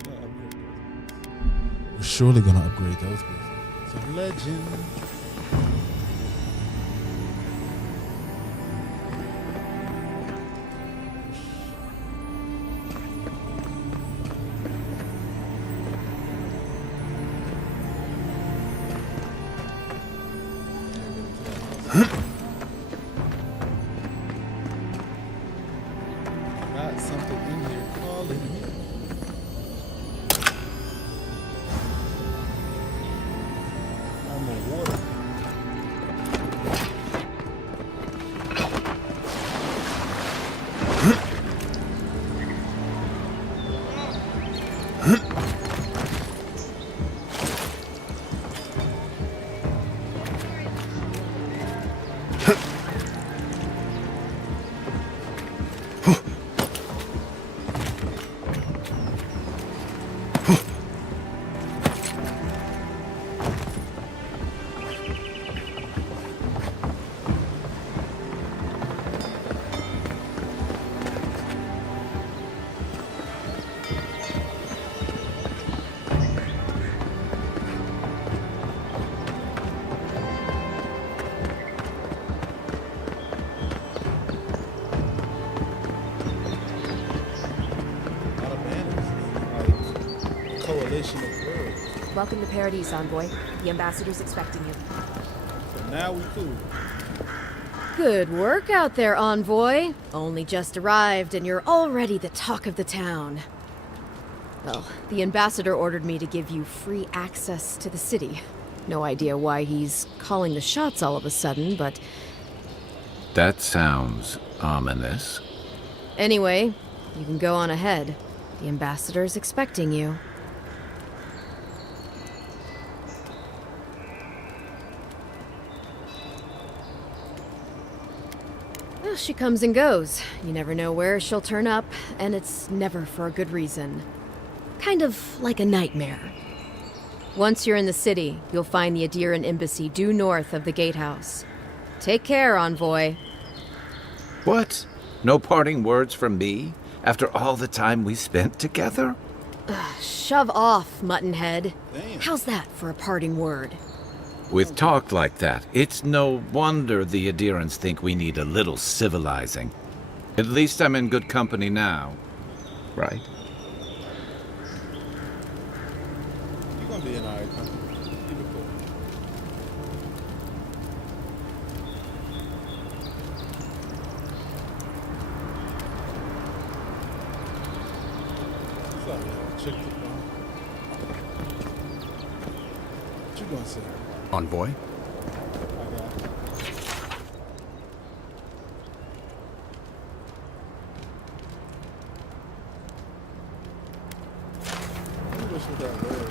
We're surely gonna upgrade those boots. It's a legend. Got something in here calling me. I'm on water. Coalition of birds. Welcome to Paradise, Envoy. The ambassador's expecting you. So now we cool. Good work out there, Envoy. Only just arrived and you're already the talk of the town. Well, the ambassador ordered me to give you free access to the city. No idea why he's calling the shots all of a sudden, but... That sounds ominous. Anyway, you can go on ahead. The ambassador's expecting you. Well, she comes and goes. You never know where she'll turn up, and it's never for a good reason. Kind of like a nightmare. Once you're in the city, you'll find the Adiran embassy due north of the gatehouse. Take care, Envoy. What? No parting words from me? After all the time we spent together? Shove off, Muttonhead. Damn. How's that for a parting word? With talk like that, it's no wonder the Adirans think we need a little civilizing. At least I'm in good company now, right? You're gonna be in alright company. Keep it cool. What's up, y'all? Check the phone. What you gonna say? Envoy? I got it. I wish we got red.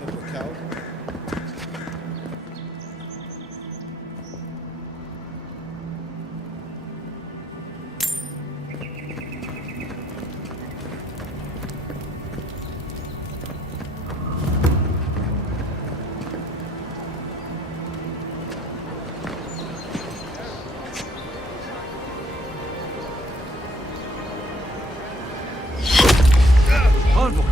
That's a cow. Why would you?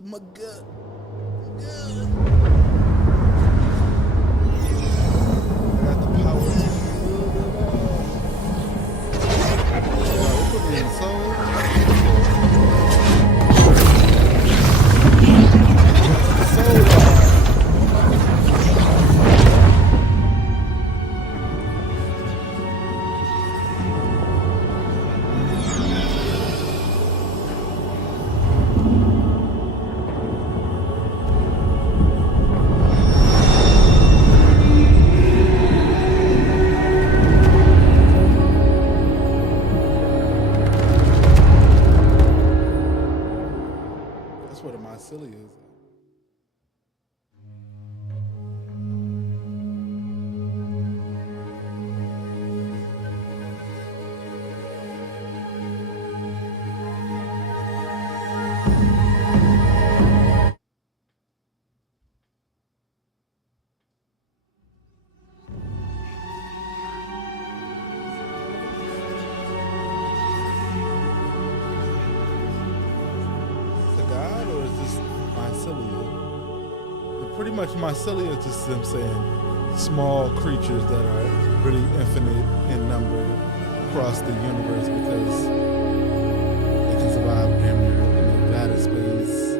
My gut. I got the power to move it all. It put me in soul. Soul. That's where the mycelia is. mycelia. And pretty much mycelia is just them saying small creatures that are really infinite in number across the universe because they can survive damn near in the vast space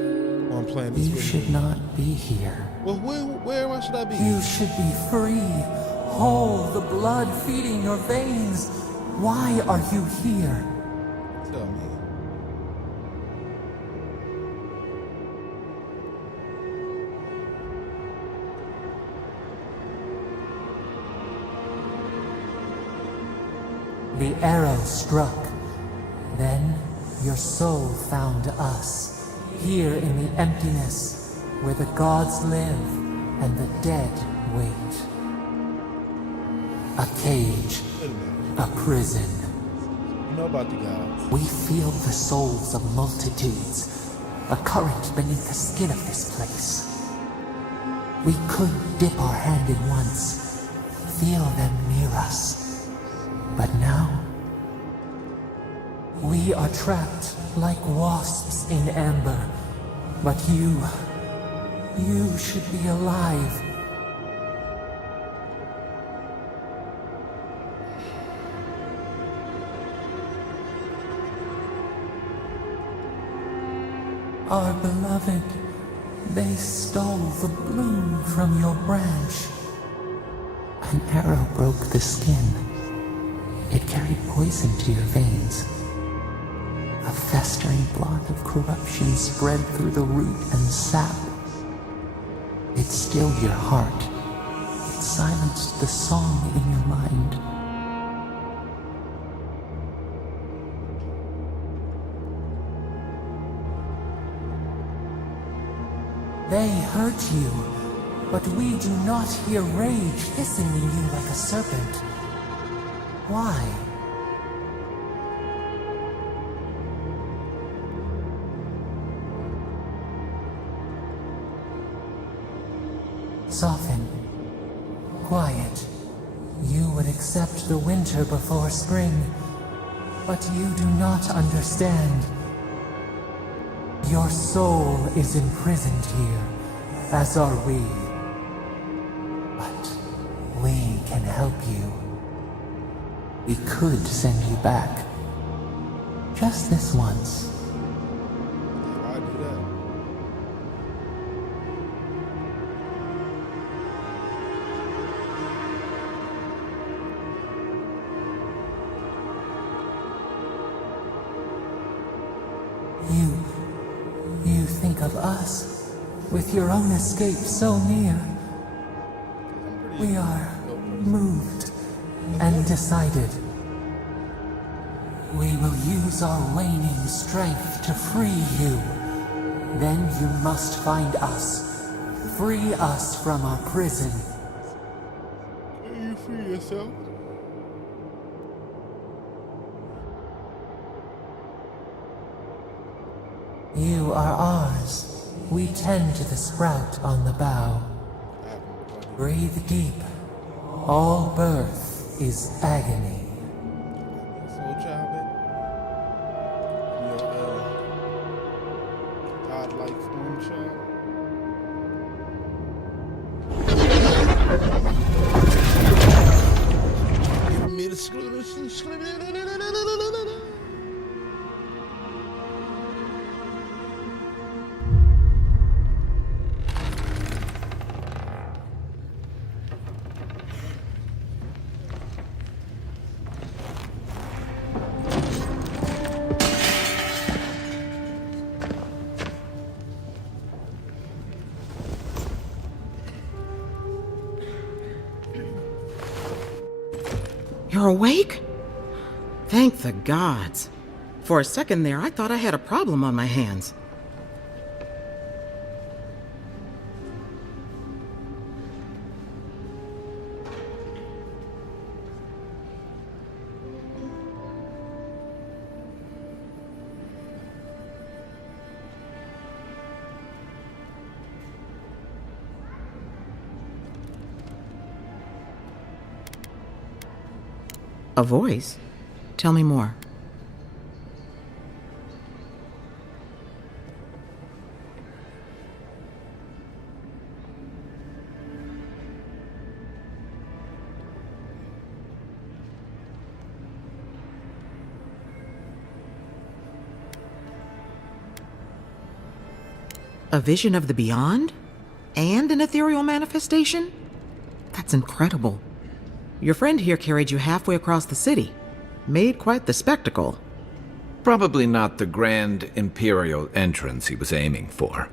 on planets. You should not be here. Well, where should I be? You should be free. Whole, the blood feeding your veins. Why are you here? Tell me. The arrow struck. Then your soul found us, here in the emptiness, where the gods live and the dead wait. A cage, a prison. You know about the gods. We feel the souls of multitudes, a current beneath the skin of this place. We could dip our hand in once, feel them near us. But now, we are trapped like wasps in amber. But you should be alive. Our beloved, they stole the bloom from your branch. An arrow broke the skin. It carried poison to your veins. A festering blot of corruption spread through the root and sap. It stilled your heart. It silenced the song in your mind. They hurt you, but we do not hear rage hissing in you like a serpent. Why? Soften. Quiet. You would accept the winter before spring, but you do not understand. Your soul is imprisoned here, as are we. But we can help you. We could send you back. Just this once. Why do that? You think of us, with your own escape so near. We are moved and decided. We will use our waning strength to free you. Then you must find us. Free us from our prison. Can you free yourself? You are ours. We tend to the sprout on the bough. Breathe deep. All birth is agony. Soul child, your godlike storm child. Give me the You're awake? Thank the gods. For a second there, I thought I had a problem on my hands. A voice? Tell me more. A vision of the beyond? And an ethereal manifestation? That's incredible. Your friend here carried you halfway across the city. Made quite the spectacle. Probably not the grand imperial entrance he was aiming for.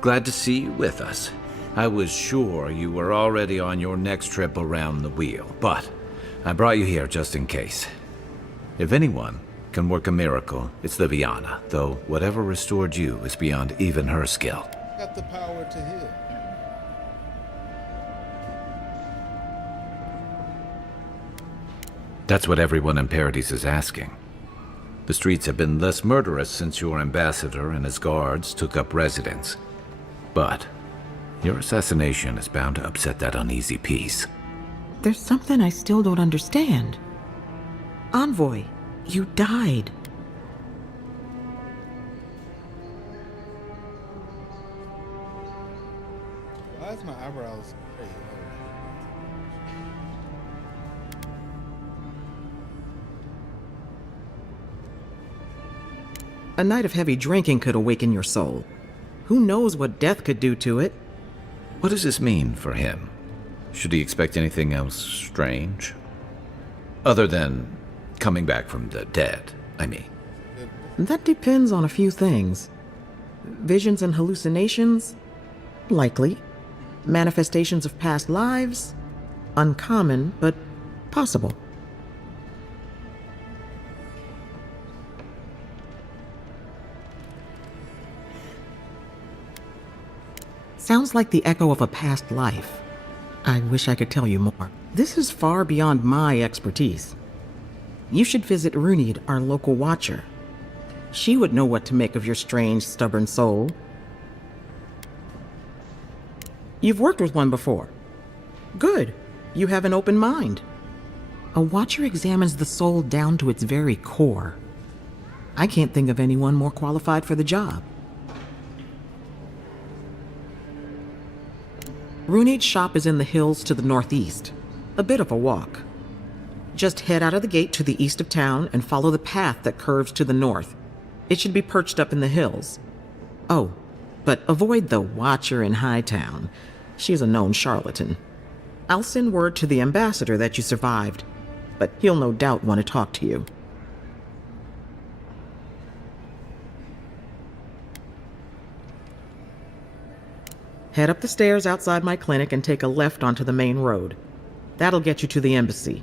Glad to see you with us. I was sure you were already on your next trip around the wheel, but I brought you here just in case. If anyone can work a miracle, it's Liviana, though whatever restored you is beyond even her skill. Got the power to heal. That's what everyone in Paradise is asking. The streets have been less murderous since your ambassador and his guards took up residence. But your assassination is bound to upset that uneasy peace. There's something I still don't understand. Envoy, you died. Why is my eyebrows gray? A night of heavy drinking could awaken your soul. Who knows what death could do to it? What does this mean for him? Should he expect anything else strange? Other than coming back from the dead, I mean. That depends on a few things. Visions and hallucinations? Likely. Manifestations of past lives? Uncommon, but possible. Sounds like the echo of a past life. I wish I could tell you more. This is far beyond my expertise. You should visit Runid, our local watcher. She would know what to make of your strange, stubborn soul. You've worked with one before. Good. You have an open mind. A watcher examines the soul down to its very core. I can't think of anyone more qualified for the job. Runid's shop is in the hills to the northeast. A bit of a walk. Just head out of the gate to the east of town and follow the path that curves to the north. It should be perched up in the hills. Oh, but avoid the Watcher in Hightown. She's a known charlatan. I'll send word to the ambassador that you survived, but he'll no doubt want to talk to you. Head up the stairs outside my clinic and take a left onto the main road. That'll get you to the embassy.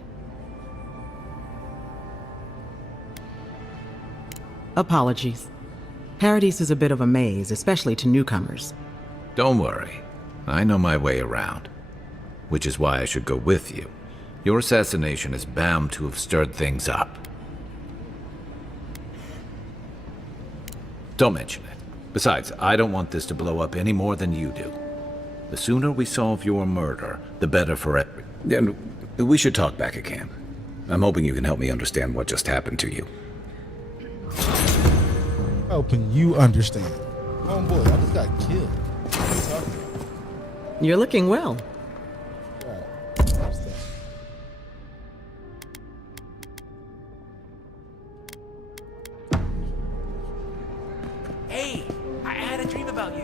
Apologies. Paradise is a bit of a maze, especially to newcomers. Don't worry. I know my way around. Which is why I should go with you. Your assassination is bound to have stirred things up. Don't mention it. Besides, I don't want this to blow up any more than you do. The sooner we solve your murder, the better for it. And we should talk back at camp. I'm hoping you can help me understand what just happened to you. Helping you understand. Oh boy, I just got killed. What are you talking about? You're looking well. Hey, I had a dream about you.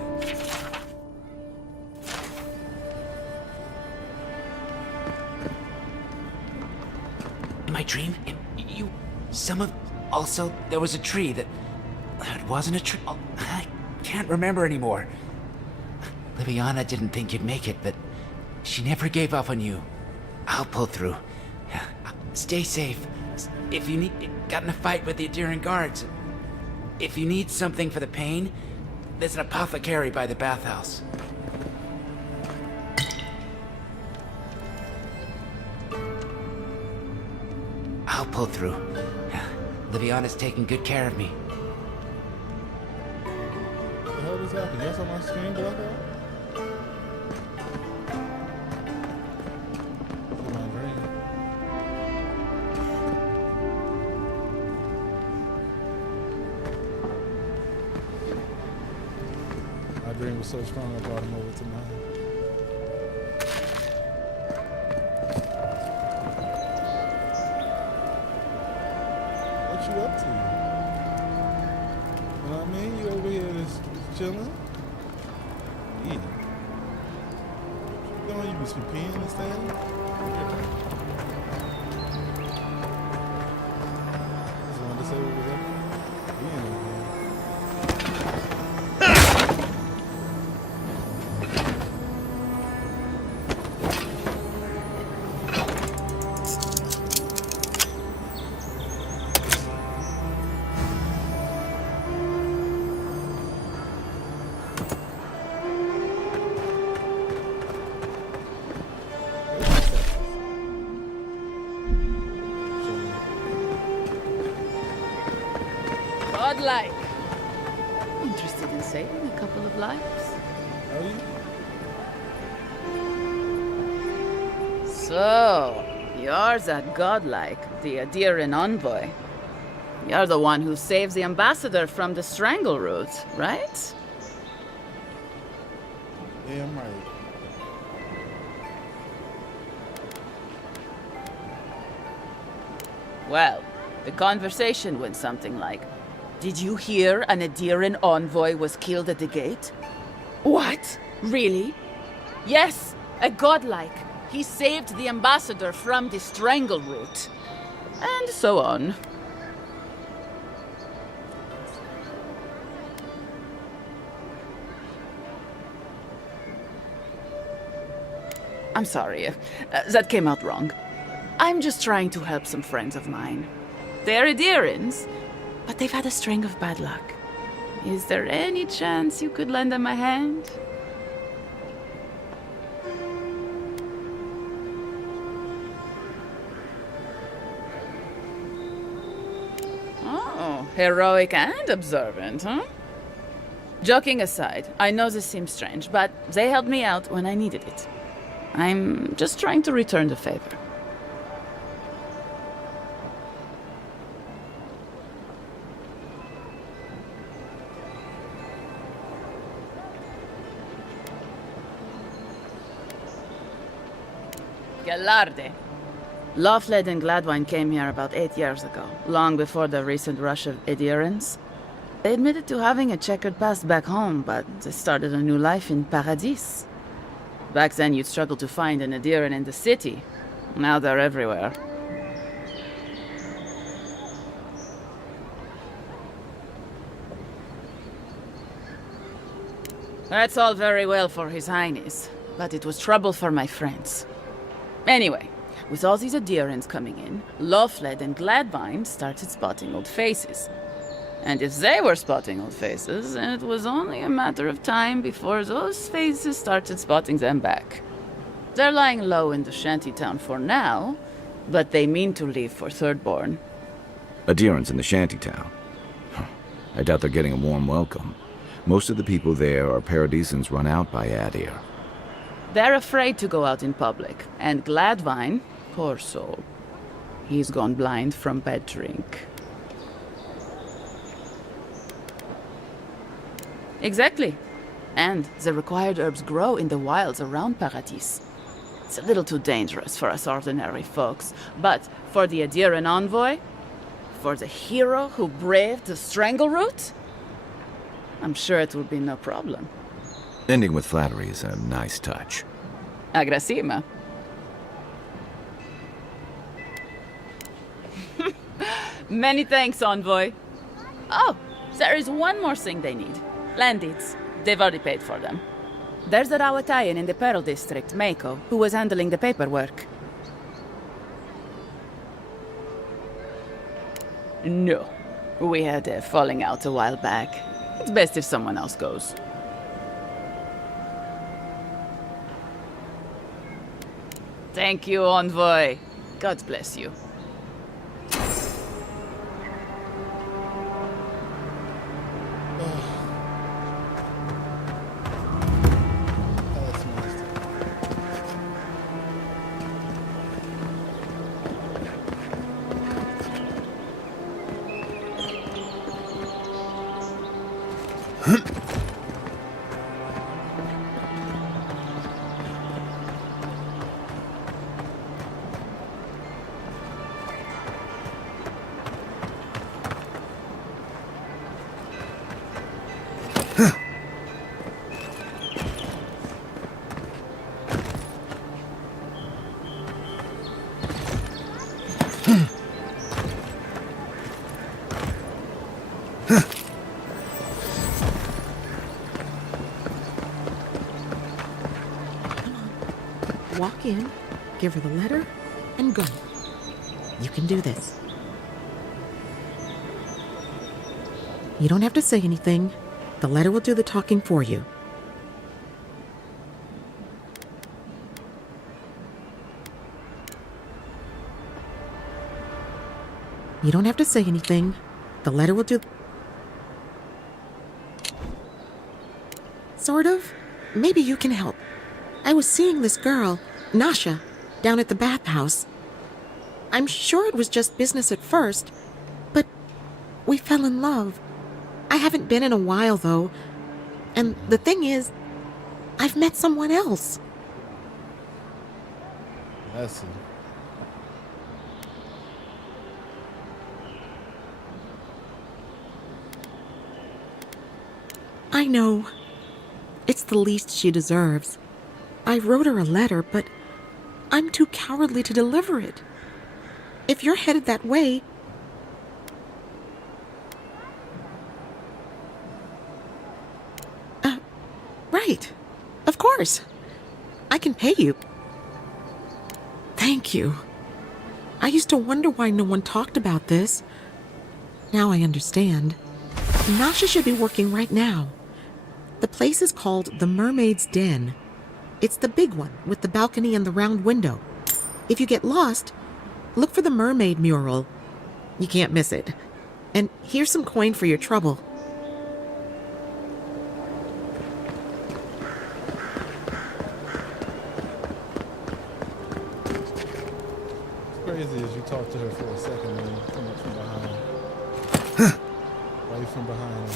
In my dream, also, there was a tree that... It wasn't a tree. Oh, I can't remember anymore. Liviana didn't think you'd make it, but she never gave up on you. I'll pull through. Stay safe. If you need... Got in a fight with the Adherent guards. If you need something for the pain, there's an apothecary by the bathhouse. I'll pull through. Liviana's taking good care of me. What the hell just happened? Y'all saw my screen black out? It's my dream. My dream was so strong I brought him over to mine. What you up to? You know what I mean? You over here just chilling? Yeah. You know, you be some peeing and staying. Just wanted to say what was up. Peeing over there. Godlike. Interested in saving a couple of lives. Are you? So, you're that godlike, the Adiran envoy. You're the one who saves the ambassador from the strangle root, right? Yeah, I'm right. Well, the conversation went something like, "Did you hear an Adiran envoy was killed at the gate?" "What? Really?" "Yes, a godlike. He saved the ambassador from the strangle root." And so on. I'm sorry. That came out wrong. I'm just trying to help some friends of mine. They're Adirans, but they've had a string of bad luck. Is there any chance you could lend them a hand? Oh, heroic and observant, huh? Joking aside, I know this seems strange, but they helped me out when I needed it. I'm just trying to return the favor. Galarde. Loughled and Gladwine came here about 8 years ago, long before the recent rush of adherents. They admitted to having a checkered past back home, but they started a new life in Paradis. Back then, you'd struggle to find an adherent in the city. Now they're everywhere. That's all very well for His Highness, but it was trouble for my friends. Anyway, with all these adherents coming in, Loughled and Gladwine started spotting old faces. And if they were spotting old faces, it was only a matter of time before those faces started spotting them back. They're lying low in the shantytown for now, but they mean to leave for Thirdborn. Adherents in the shantytown. I doubt they're getting a warm welcome. Most of the people there are Paradisans run out by Adir. They're afraid to go out in public, and Gladwine, poor soul, he's gone blind from bad drink. Exactly. And the required herbs grow in the wilds around Paradis. It's a little too dangerous for us ordinary folks, but for the Adiran envoy, for the hero who braved the strangle root, I'm sure it will be no problem. Ending with flattery is a nice touch. Agrasima. Many thanks, envoy. Oh, there is one more thing they need. Land deeds. They've already paid for them. There's a Rawatayan in the Pearl District, Mako, who was handling the paperwork. No. We had a falling out a while back. It's best if someone else goes. Thank you, envoy. God bless you. walk in, give her the letter, and go. You can do this. You don't have to say anything. The letter will do the talking for you. You don't have to say anything. The letter will do... Sort of. Maybe you can help. I was seeing this girl, Nasha, down at the bathhouse. I'm sure it was just business at first, but we fell in love. I haven't been in a while, though. And the thing is, I've met someone else. I see. I know. It's the least she deserves. I wrote her a letter, but I'm too cowardly to deliver it. If you're headed that way... Right. Of course. I can pay you. Thank you. I used to wonder why no one talked about this. Now I understand. Nasha should be working right now. The place is called the Mermaid's Den. It's the big one with the balcony and the round window. If you get lost, look for the mermaid mural. You can't miss it. And here's some coin for your trouble. It's crazy as you talk to her for a second and then come up from behind. Why you from behind?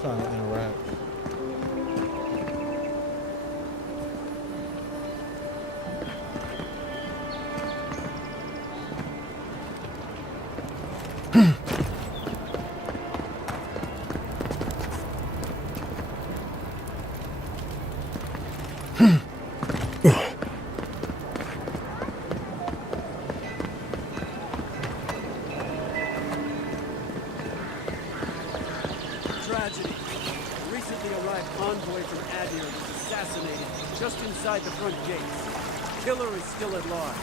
Trying to interact. Tragedy. A recently arrived envoy from Adir was assassinated just inside the front gates. Killer is still at large.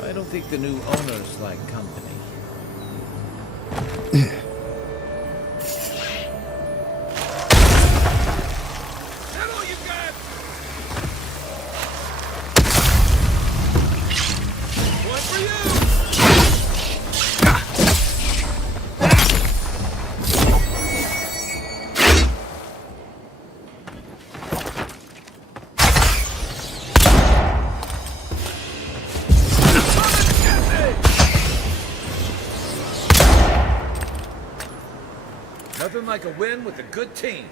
I don't think the new owners like company. Nothing like a win with a good team.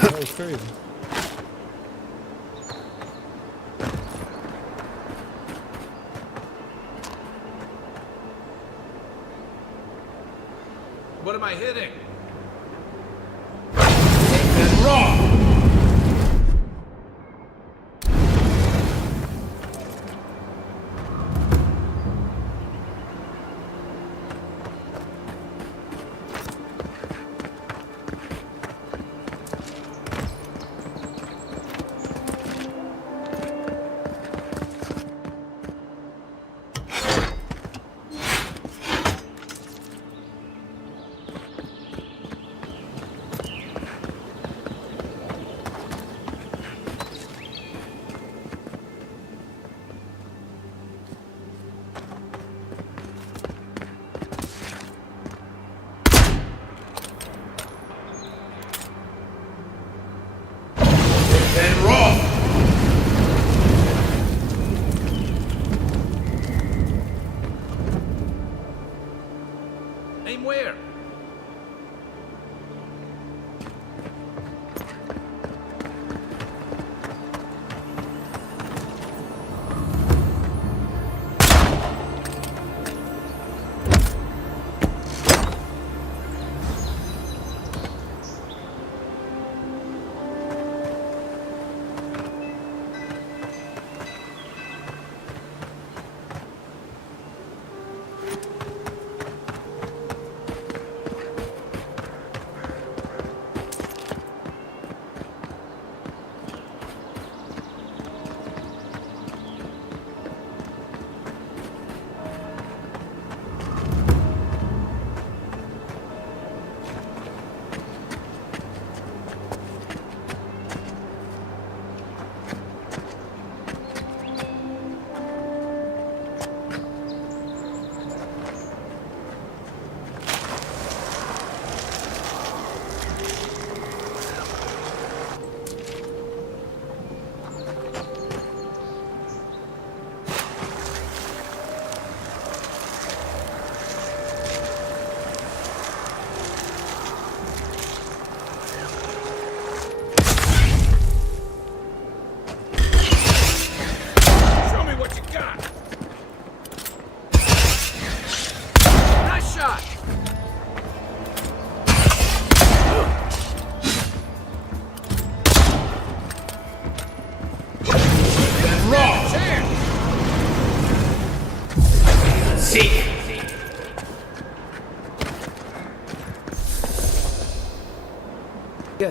That was crazy. What am I hitting? Take that raw!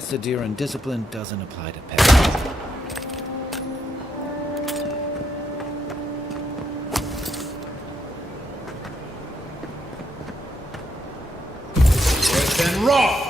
Sadiran discipline doesn't apply to pets. And raw!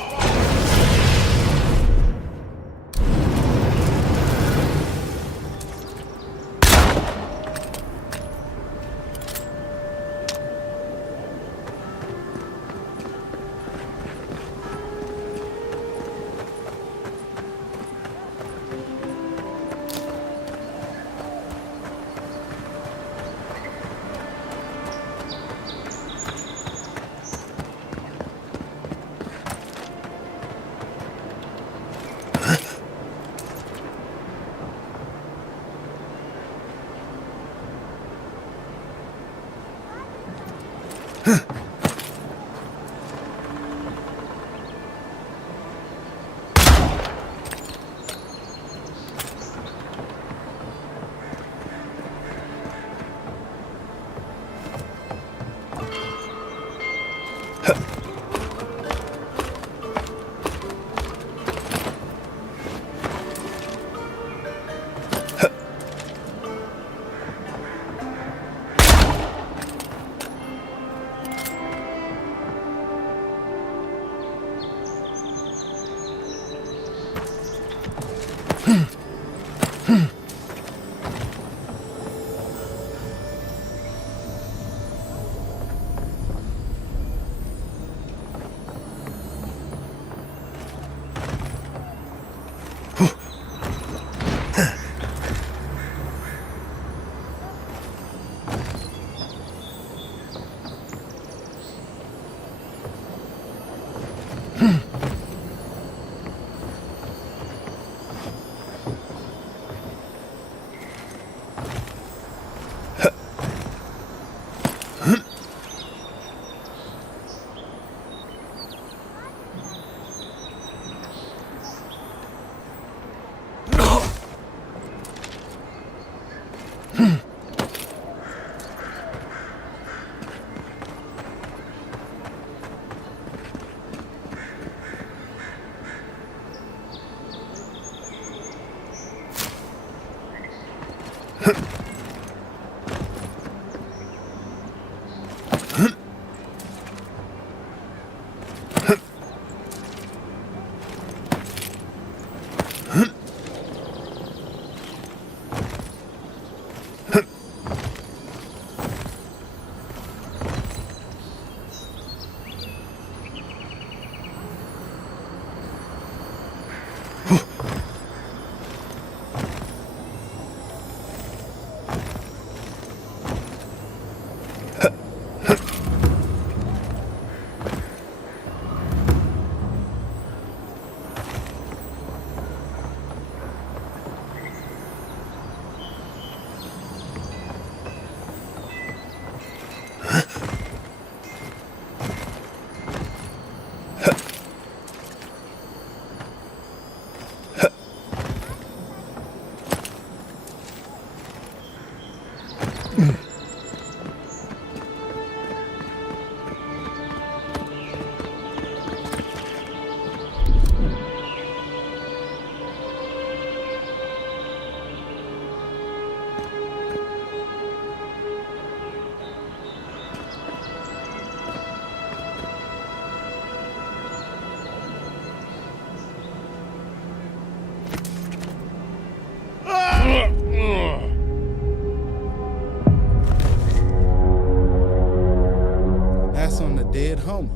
That's on the dead Homer.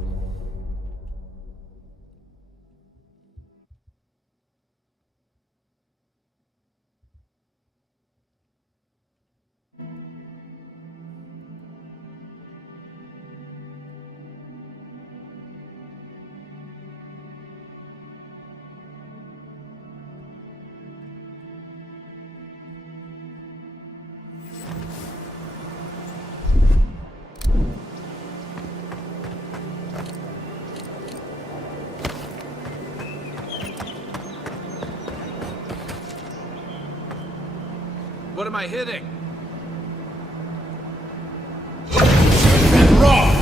What am I hitting? And raw!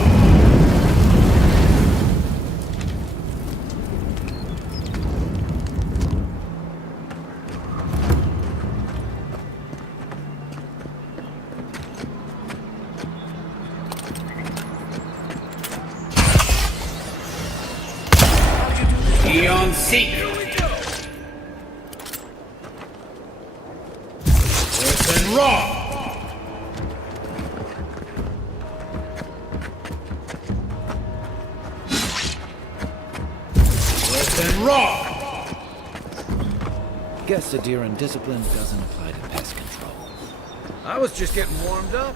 wrong! Less than wrong! Guess the deer and discipline doesn't apply to pest control. I was just getting warmed up.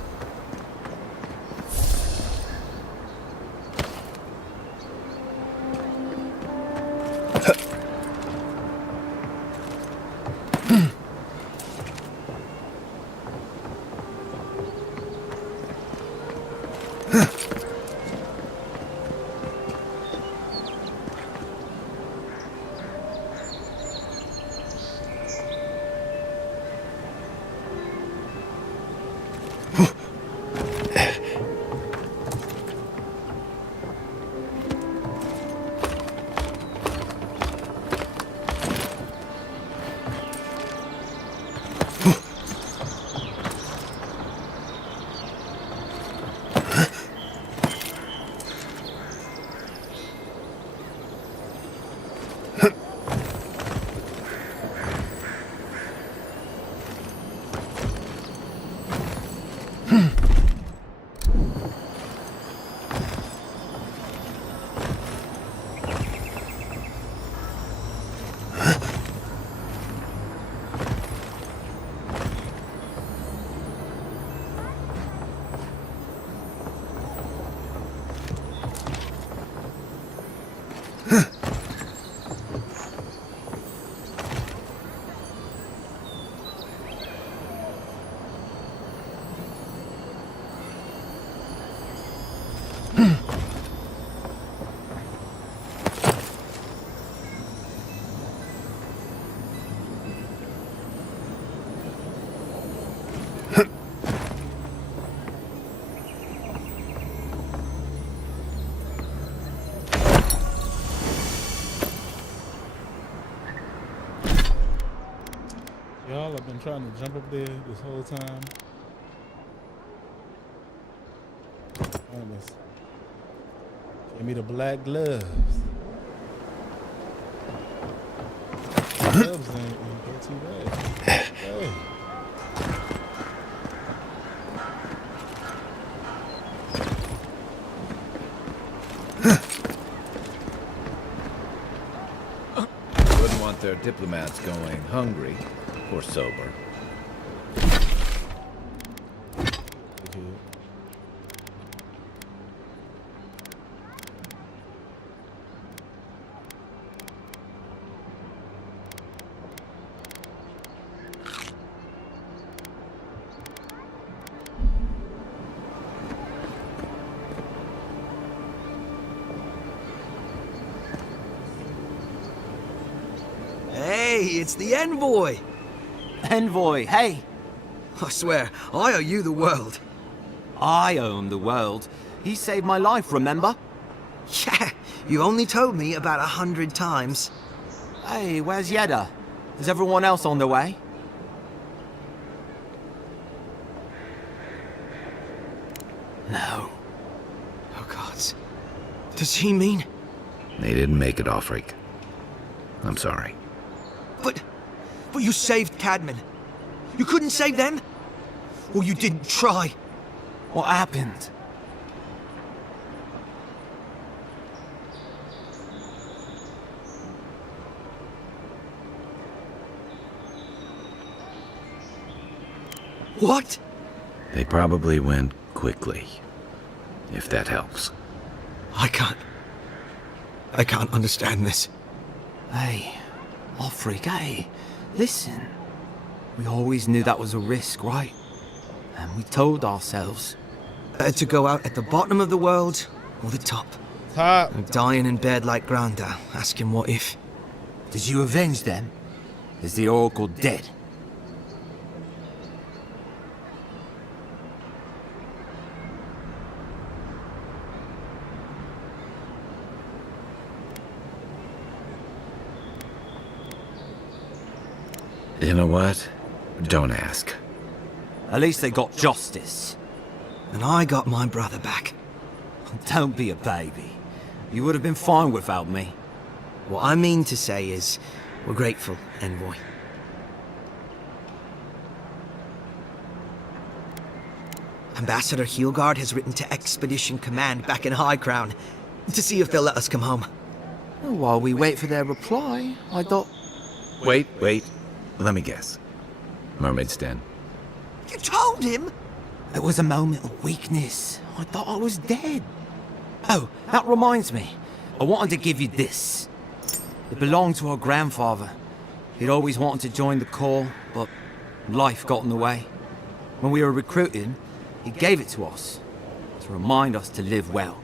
Y'all, I've been trying to jump up there this whole time. Honest. Give me the black gloves. Gloves ain't go too bad. Hey. Wouldn't want their diplomats going hungry or sober. Hey, it's the envoy! Envoy, hey! I swear, I owe you the world. I owe him the world. He saved my life, remember? Yeah, you only told me about 100 times. Hey, where's Yeda? Is everyone else on the way? No. Oh, God. Does he mean... They didn't make it, Offreak. I'm sorry. But you saved Cadman. You couldn't save them? Or you didn't try? What happened? What? They probably went quickly, if that helps. I can't understand this. Hey, Offreak, hey, listen. We always knew that was a risk, right? And we told ourselves. To go out at the bottom of the world, or the top. Top. Dying in bed like Granda, asking what if. Did you avenge them? Is the Oracle dead? You know what? Don't ask. At least they got justice. And I got my brother back. Don't be a baby. You would have been fine without me. What I mean to say is, we're grateful, Envoy. Ambassador Heelgard has written to Expedition Command back in High Crown to see if they'll let us come home. Well, while we wait for their reply, I thought... Wait. Let me guess. Mermaid's Den. You told him? It was a moment of weakness. I thought I was dead. Oh, that reminds me. I wanted to give you this. It belonged to our grandfather. He'd always wanted to join the Corps, but life got in the way. When we were recruiting, he gave it to us to remind us to live well.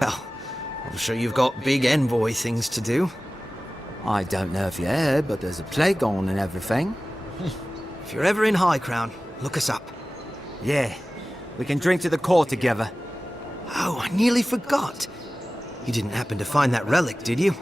Well, I'm sure you've got big envoy things to do. I don't know if you heard, but there's a plague on and everything. If you're ever in High Crown, look us up. Yeah, we can drink to the Corps together. Oh, I nearly forgot. You didn't happen to find that relic, did you?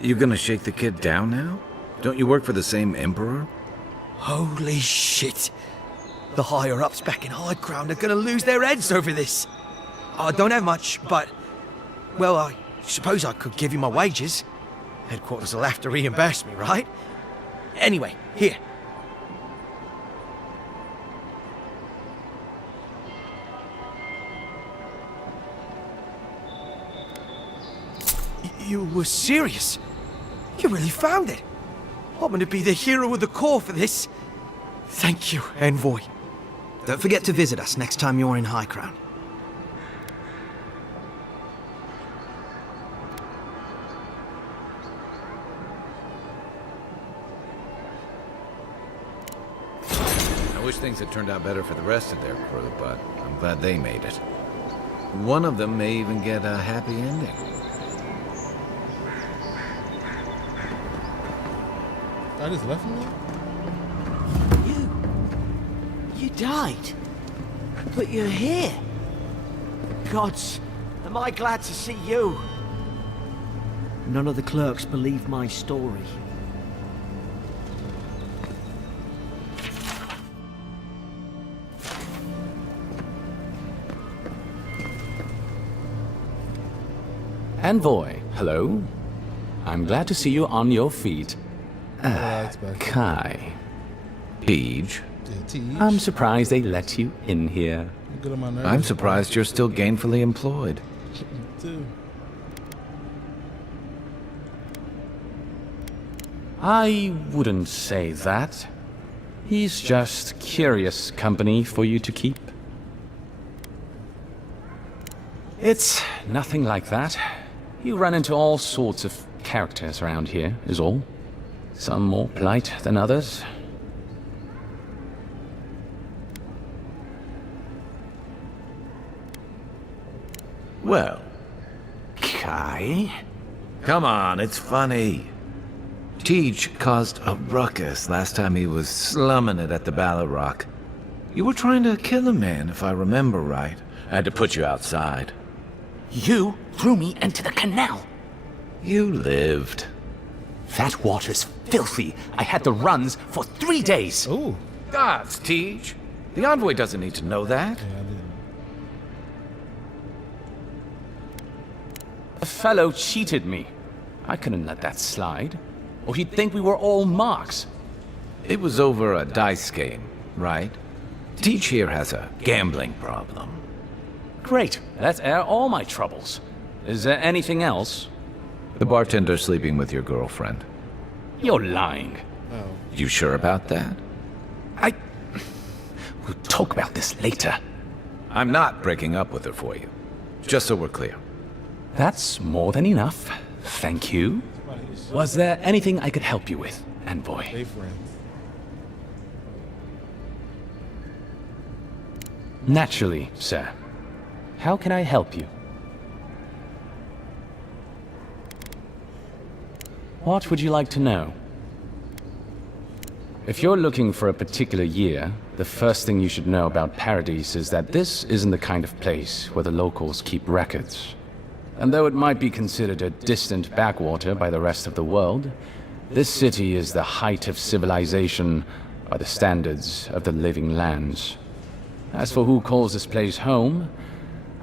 You gonna shake the kid down now? Don't you work for the same Emperor? Holy shit. The higher-ups back in High Crown are gonna lose their heads over this. I don't have much, but... well, I suppose I could give you my wages. Headquarters will have to reimburse me, right? Anyway, here. You were serious? You really found it? I'm gonna be the hero of the Corps for this. Thank you, Envoy. Don't forget to visit us next time you're in High Crown. I wish things had turned out better for the rest of their crew, but I'm glad they made it. One of them may even get a happy ending. I just left him there? You died. But you're here. Gods, am I glad to see you. None of the clerks believe my story. Envoy, hello. I'm glad to see you on your feet. Kai. Tej. I'm surprised they let you in here. I'm surprised you're still gainfully employed. I wouldn't say that. He's just curious company for you to keep. It's nothing like that. You run into all sorts of characters around here, is all. Some more polite than others. Well, Kai? Come on, it's funny. Tej caused a ruckus last time he was slumming it at the Ballarrock. You were trying to kill a man, if I remember right. I had to put you outside. You threw me into the canal. You lived. That water's filthy. I had the runs for 3 days. Ooh. Gods, Tej. The envoy doesn't need to know that. A fellow cheated me. I couldn't let that slide. Or he'd think we were all marks. It was over a dice game, right? Tej here has a gambling problem. Great. Let's air all my troubles. Is there anything else? The bartender sleeping with your girlfriend. You're lying. You sure about that? We'll talk about this later. I'm not breaking up with her for you. Just so we're clear. That's more than enough. Thank you. Was there anything I could help you with, Envoy? Naturally, sir. How can I help you? What would you like to know? If you're looking for a particular year, the first thing you should know about Paradise is that this isn't the kind of place where the locals keep records. And though it might be considered a distant backwater by the rest of the world, This city is the height of civilization by the standards of the living lands. As for who calls this place home,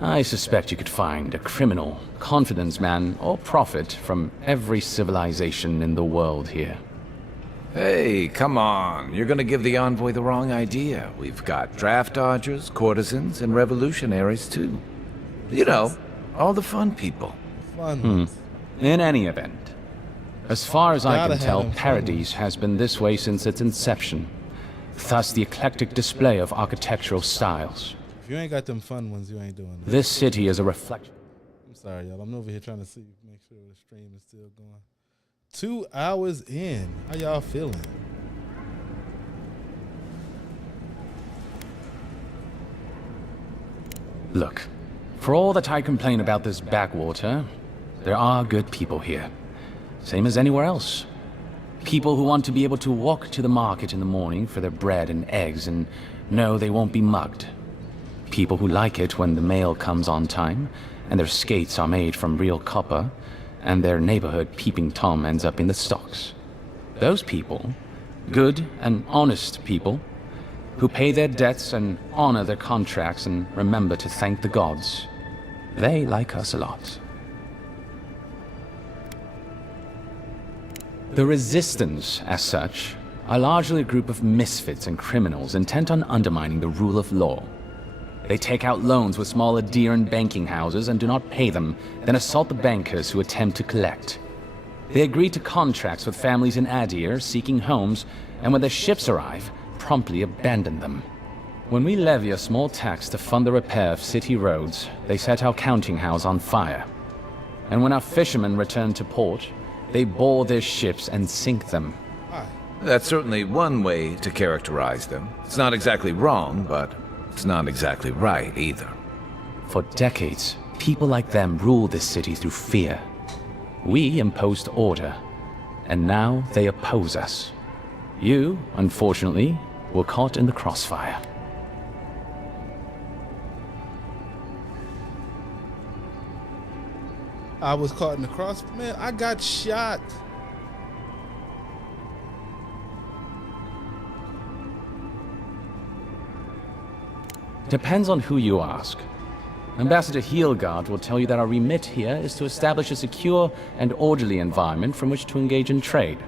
I suspect you could find a criminal, confidence man, or prophet from every civilization in the world here. Hey, come on. You're gonna give the envoy the wrong idea. We've got draft dodgers, courtesans, and revolutionaries, too. You know, all the fun people. In any event, as far as I Gotta can have tell, them fun Paradise has been this way since its inception. Thus the eclectic display of architectural styles. If you ain't got them fun ones, you ain't doing it. This city is a reflection. I'm sorry, y'all. I'm over here trying to see, make sure the stream is still going. 2 hours in. How y'all feeling? Look, for all that I complain about this backwater, there are good people here. Same as anywhere else. People who want to be able to walk to the market in the morning for their bread and eggs and know they won't be mugged. People who like it when the mail comes on time, and their skates are made from real copper, and their neighborhood peeping Tom ends up in the stocks. Those people, good and honest people, who pay their debts and honor their contracts and remember to thank the gods, they like us a lot. The Resistance, as such, are largely a group of misfits and criminals intent on undermining the rule of law. They take out loans with small Adiran banking houses and do not pay them, then assault the bankers who attempt to collect. They agree to contracts with families in Adir seeking homes, and when their ships arrive, promptly abandon them. When we levy a small tax to fund the repair of city roads, they set our counting house on fire. And when our fishermen return to port, they board their ships and sink them. That's certainly one way to characterize them. It's not exactly wrong, but it's not exactly right either. For decades, people like them ruled this city through fear. We imposed order, and now they oppose us. You, unfortunately, were caught in the crossfire. I was caught in the cross. Man, I got shot. Depends on who you ask. Ambassador Heelgard will tell you that our remit here is to establish a secure and orderly environment from which to engage in trade.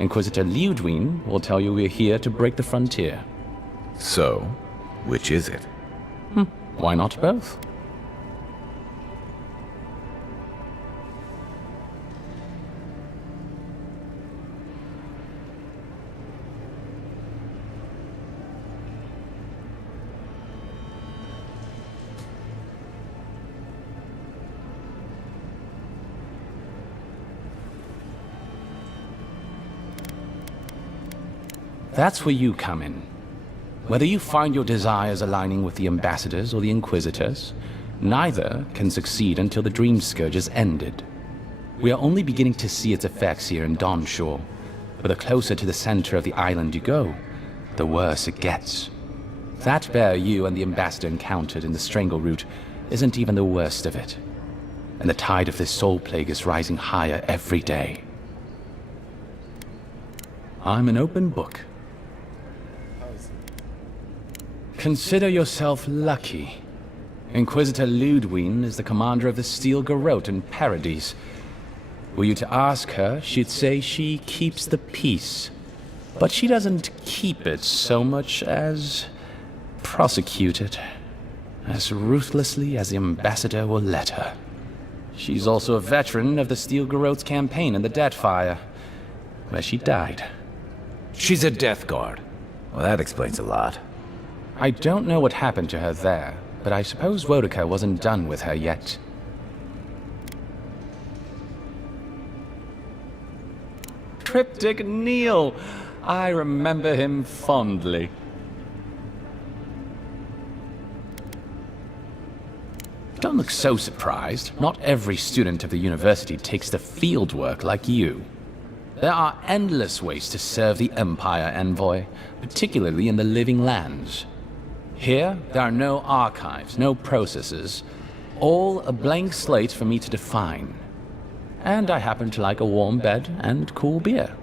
Inquisitor Liudwin will tell you we're here to break the frontier. So, which is it? Why not both? That's where you come in. Whether you find your desires aligning with the ambassadors or the inquisitors, neither can succeed until the Dream Scourge is ended. We are only beginning to see its effects here in Dawnshore, but the closer to the center of the island you go, the worse it gets. That bear you and the ambassador encountered in the Strangle Route isn't even the worst of it. And the tide of this soul plague is rising higher every day. I'm an open book. Consider yourself lucky. Inquisitor Ludwin is the commander of the Steel Garrote in Paradise. Were you to ask her, she'd say she keeps the peace. But she doesn't keep it so much as prosecute it, as ruthlessly as the ambassador will let her. She's also a veteran of the Steel Garrote's campaign in the Deathfire, where she died. She's a Death Guard. Well, that explains a lot. I don't know what happened to her there, but I suppose Wodaka wasn't done with her yet. Cryptic Neil! I remember him fondly. Don't look so surprised. Not every student of the university takes the field work like you. There are endless ways to serve the Empire, Envoy, particularly in the Living Lands. Here, there are no archives, no processes, all a blank slate for me to define. And I happen to like a warm bed and cool beer.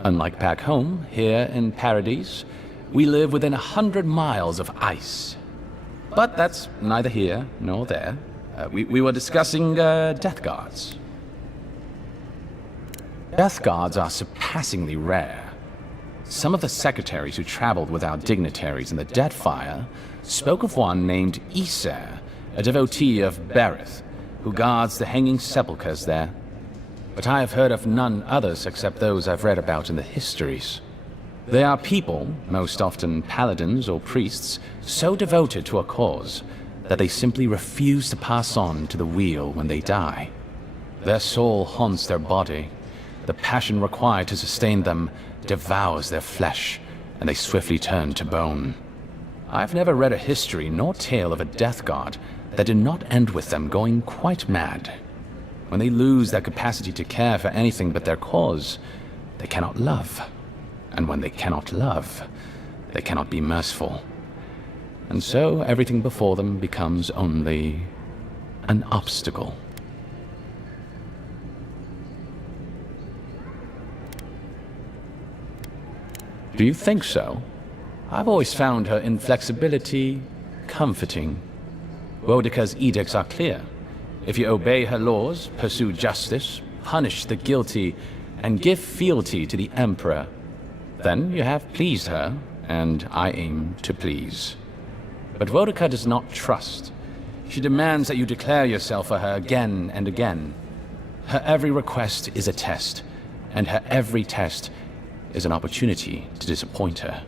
Unlike back home, here in Paradise, we live within 100 miles of ice. But that's neither here nor there. We were discussing death guards. Death guards are surpassingly rare. Some of the secretaries who traveled with our dignitaries in the Deadfire spoke of one named Iser, a devotee of Berith, who guards the hanging sepulchres there. But I have heard of none others except those I've read about in the histories. They are people, most often paladins or priests, so devoted to a cause that they simply refuse to pass on to the wheel when they die. Their soul haunts their body. The passion required to sustain them devours their flesh, and they swiftly turn to bone. I've never read a history nor tale of a death guard that did not end with them going quite mad. When they lose their capacity to care for anything but their cause, they cannot love. And when they cannot love, they cannot be merciful. And so everything before them becomes only an obstacle. Do you think so? I've always found her inflexibility comforting. Boudica's edicts are clear. If you obey her laws, pursue justice, punish the guilty, and give fealty to the Emperor, then you have pleased her, and I aim to please. But Boudica does not trust. She demands that you declare yourself for her again and again. Her every request is a test, and her every test is an opportunity to disappoint her.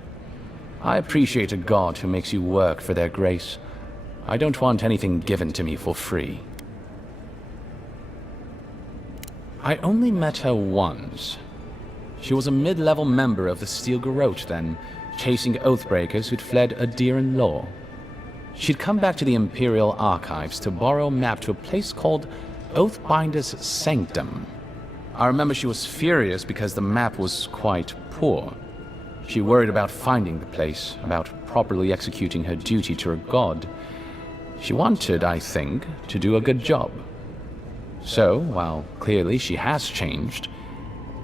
I appreciate a god who makes you work for their grace. I don't want anything given to me for free. I only met her once. She was a mid-level member of the Steel Garrote then, chasing oathbreakers who'd fled Adiran law. She'd come back to the Imperial Archives to borrow a map to a place called Oathbinder's Sanctum. I remember she was furious because the map was quite poor. She worried about finding the place, about properly executing her duty to her god. She wanted, I think, to do a good job. So, while clearly she has changed,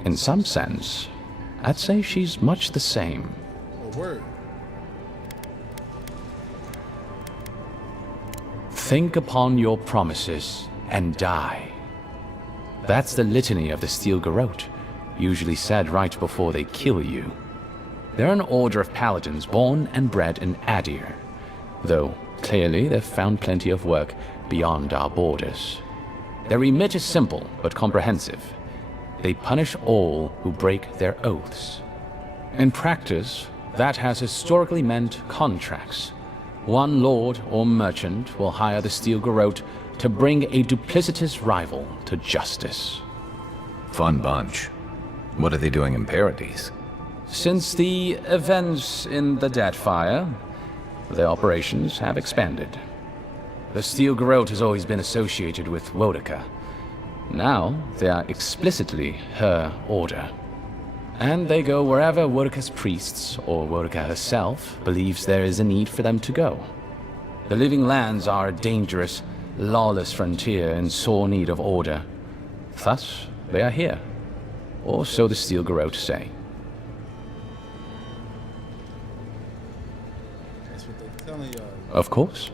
in some sense, I'd say she's much the same. A word. Think upon your promises and die. That's the litany of the Steel Garrote, usually said right before they kill you. They're an order of paladins born and bred in Adir, though clearly they've found plenty of work beyond our borders. Their remit is simple but comprehensive. They punish all who break their oaths. In practice, that has historically meant contracts. One lord or merchant will hire the Steel Garrote to bring a duplicitous rival to justice. Fun bunch. What are they doing in Paradise? Since the events in the Deadfire, their operations have expanded. The Steel Garrote has always been associated with Boudica. Now, they are explicitly her order. And they go wherever Boudica's priests, or Boudica herself, believes there is a need for them to go. The Living Lands are a dangerous, lawless frontier in sore need of order. Thus, they are here. Or so the Steel Garrote say. That's what they're telling y'all. Of course.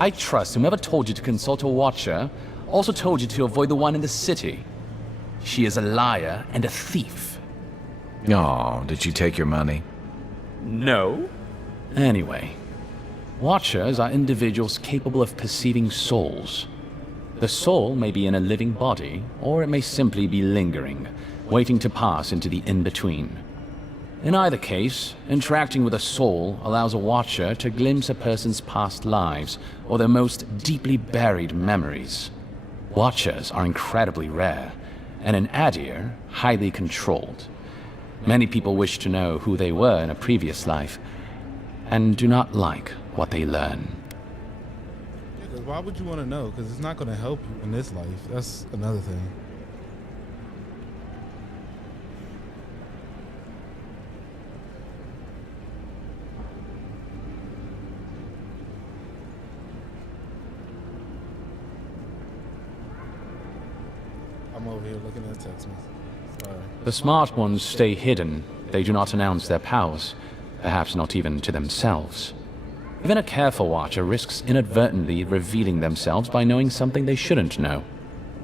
I trust whomever told you to consult a watcher also told you to avoid the one in the city. She is a liar and a thief. Oh, did she take your money? No. Anyway, watchers are individuals capable of perceiving souls. The soul may be in a living body, or it may simply be lingering, waiting to pass into the in-between. In either case, interacting with a soul allows a watcher to glimpse a person's past lives or their most deeply buried memories. Watchers are incredibly rare, and in Adir, highly controlled. Many people wish to know who they were in a previous life, and do not like what they learn. Yeah, 'cause why would you want to know? Because it's not going to help you in this life. That's another thing. I'm over here looking at text messages. Sorry. The smart ones stay hidden. They do not announce their powers, perhaps not even to themselves. Even a careful watcher risks inadvertently revealing themselves by knowing something they shouldn't know.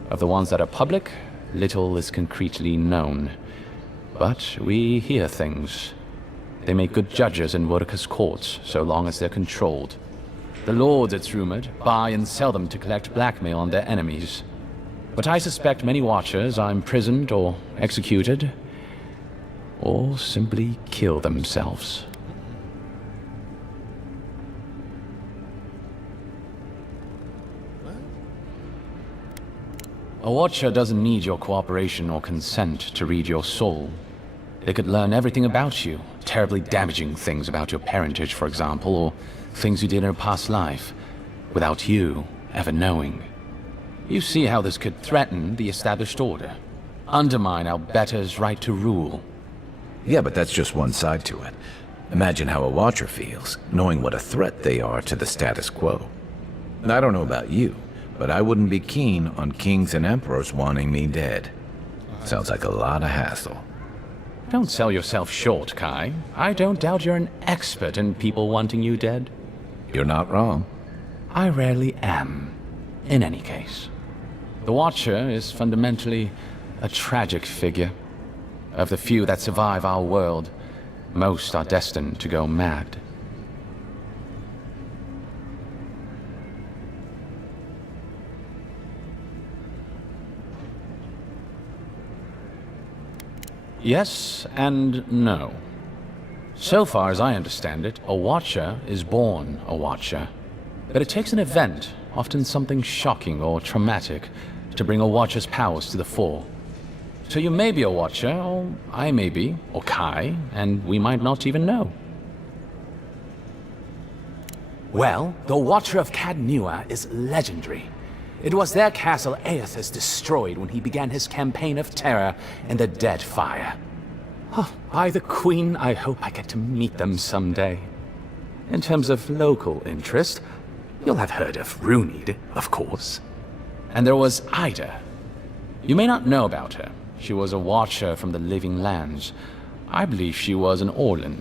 Of the ones that are public, little is concretely known. But we hear things. They make good judges in Wurka's courts, so long as they're controlled. The lords, it's rumored, buy and sell them to collect blackmail on their enemies. But I suspect many watchers are imprisoned or executed, or simply kill themselves. A watcher doesn't need your cooperation or consent to read your soul. They could learn everything about you, terribly damaging things about your parentage, for example, or things you did in a past life, without you ever knowing. You see how this could threaten the established order, undermine our betters' right to rule. Yeah, but that's just one side to it. Imagine how a watcher feels, knowing what a threat they are to the status quo. And I don't know about you, but I wouldn't be keen on kings and emperors wanting me dead. Sounds like a lot of hassle. Don't sell yourself short, Kai. I don't doubt you're an expert in people wanting you dead. You're not wrong. I rarely am, in any case. The Watcher is fundamentally a tragic figure. Of the few that survive our world, most are destined to go mad. Yes and no. So far as I understand it, a Watcher is born a Watcher. But it takes an event, often something shocking or traumatic, to bring a Watcher's powers to the fore. So you may be a Watcher, or I may be, or Kai, and we might not even know. Well, the Watcher of Cadnua is legendary. It was their castle Aethys destroyed when he began his campaign of terror in the Dead Fire. Oh, by the Queen, I hope I get to meet them someday. In terms of local interest, you'll have heard of Runid, of course. And there was Ida. You may not know about her. She was a Watcher from the Living Lands. I believe she was an Orlan.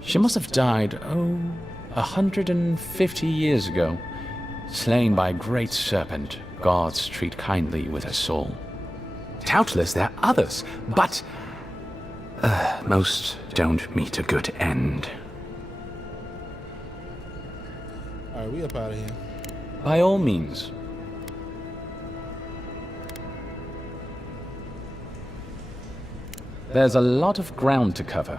She must have died, 150 years ago. Slain by a great serpent, gods treat kindly with her soul. Doubtless there are others, but most don't meet a good end. Alright, we up out of here. By all means. There's a lot of ground to cover.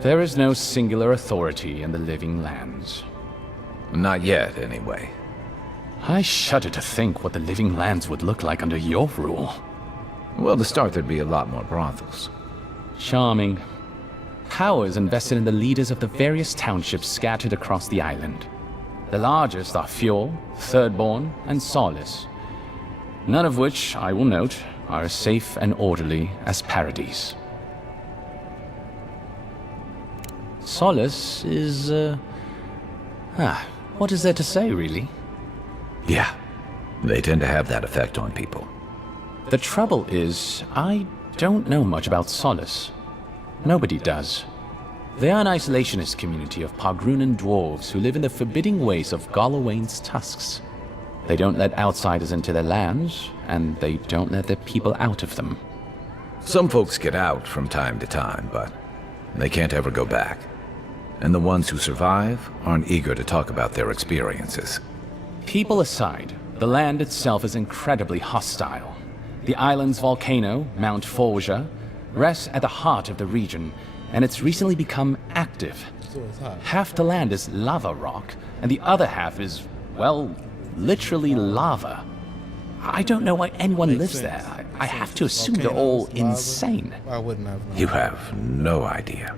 There is no singular authority in the Living Lands. Not yet, anyway. I shudder to think what the Living Lands would look like under your rule. Well, to start, there'd be a lot more brothels. Charming. Power is invested in the leaders of the various townships scattered across the island. The largest are Fjord, Thirdborn, and Solace. None of which, I will note, are as safe and orderly as Paradise. Solace is, what is there to say, really? Yeah, they tend to have that effect on people. The trouble is, I don't know much about Solace. Nobody does. They are an isolationist community of Pogrunan dwarves who live in the forbidding ways of Galawain's tusks. They don't let outsiders into their lands, and they don't let their people out of them. Some folks get out from time to time, but they can't ever go back. And the ones who survive aren't eager to talk about their experiences. People aside, the land itself is incredibly hostile. The island's volcano, Mount Forja, rests at the heart of the region, and it's recently become active. So it's hot. Half the land is lava rock, and the other half is, well, literally lava. I don't know why anyone lives there. I have to assume they're all insane. I wouldn't have known. You have no idea.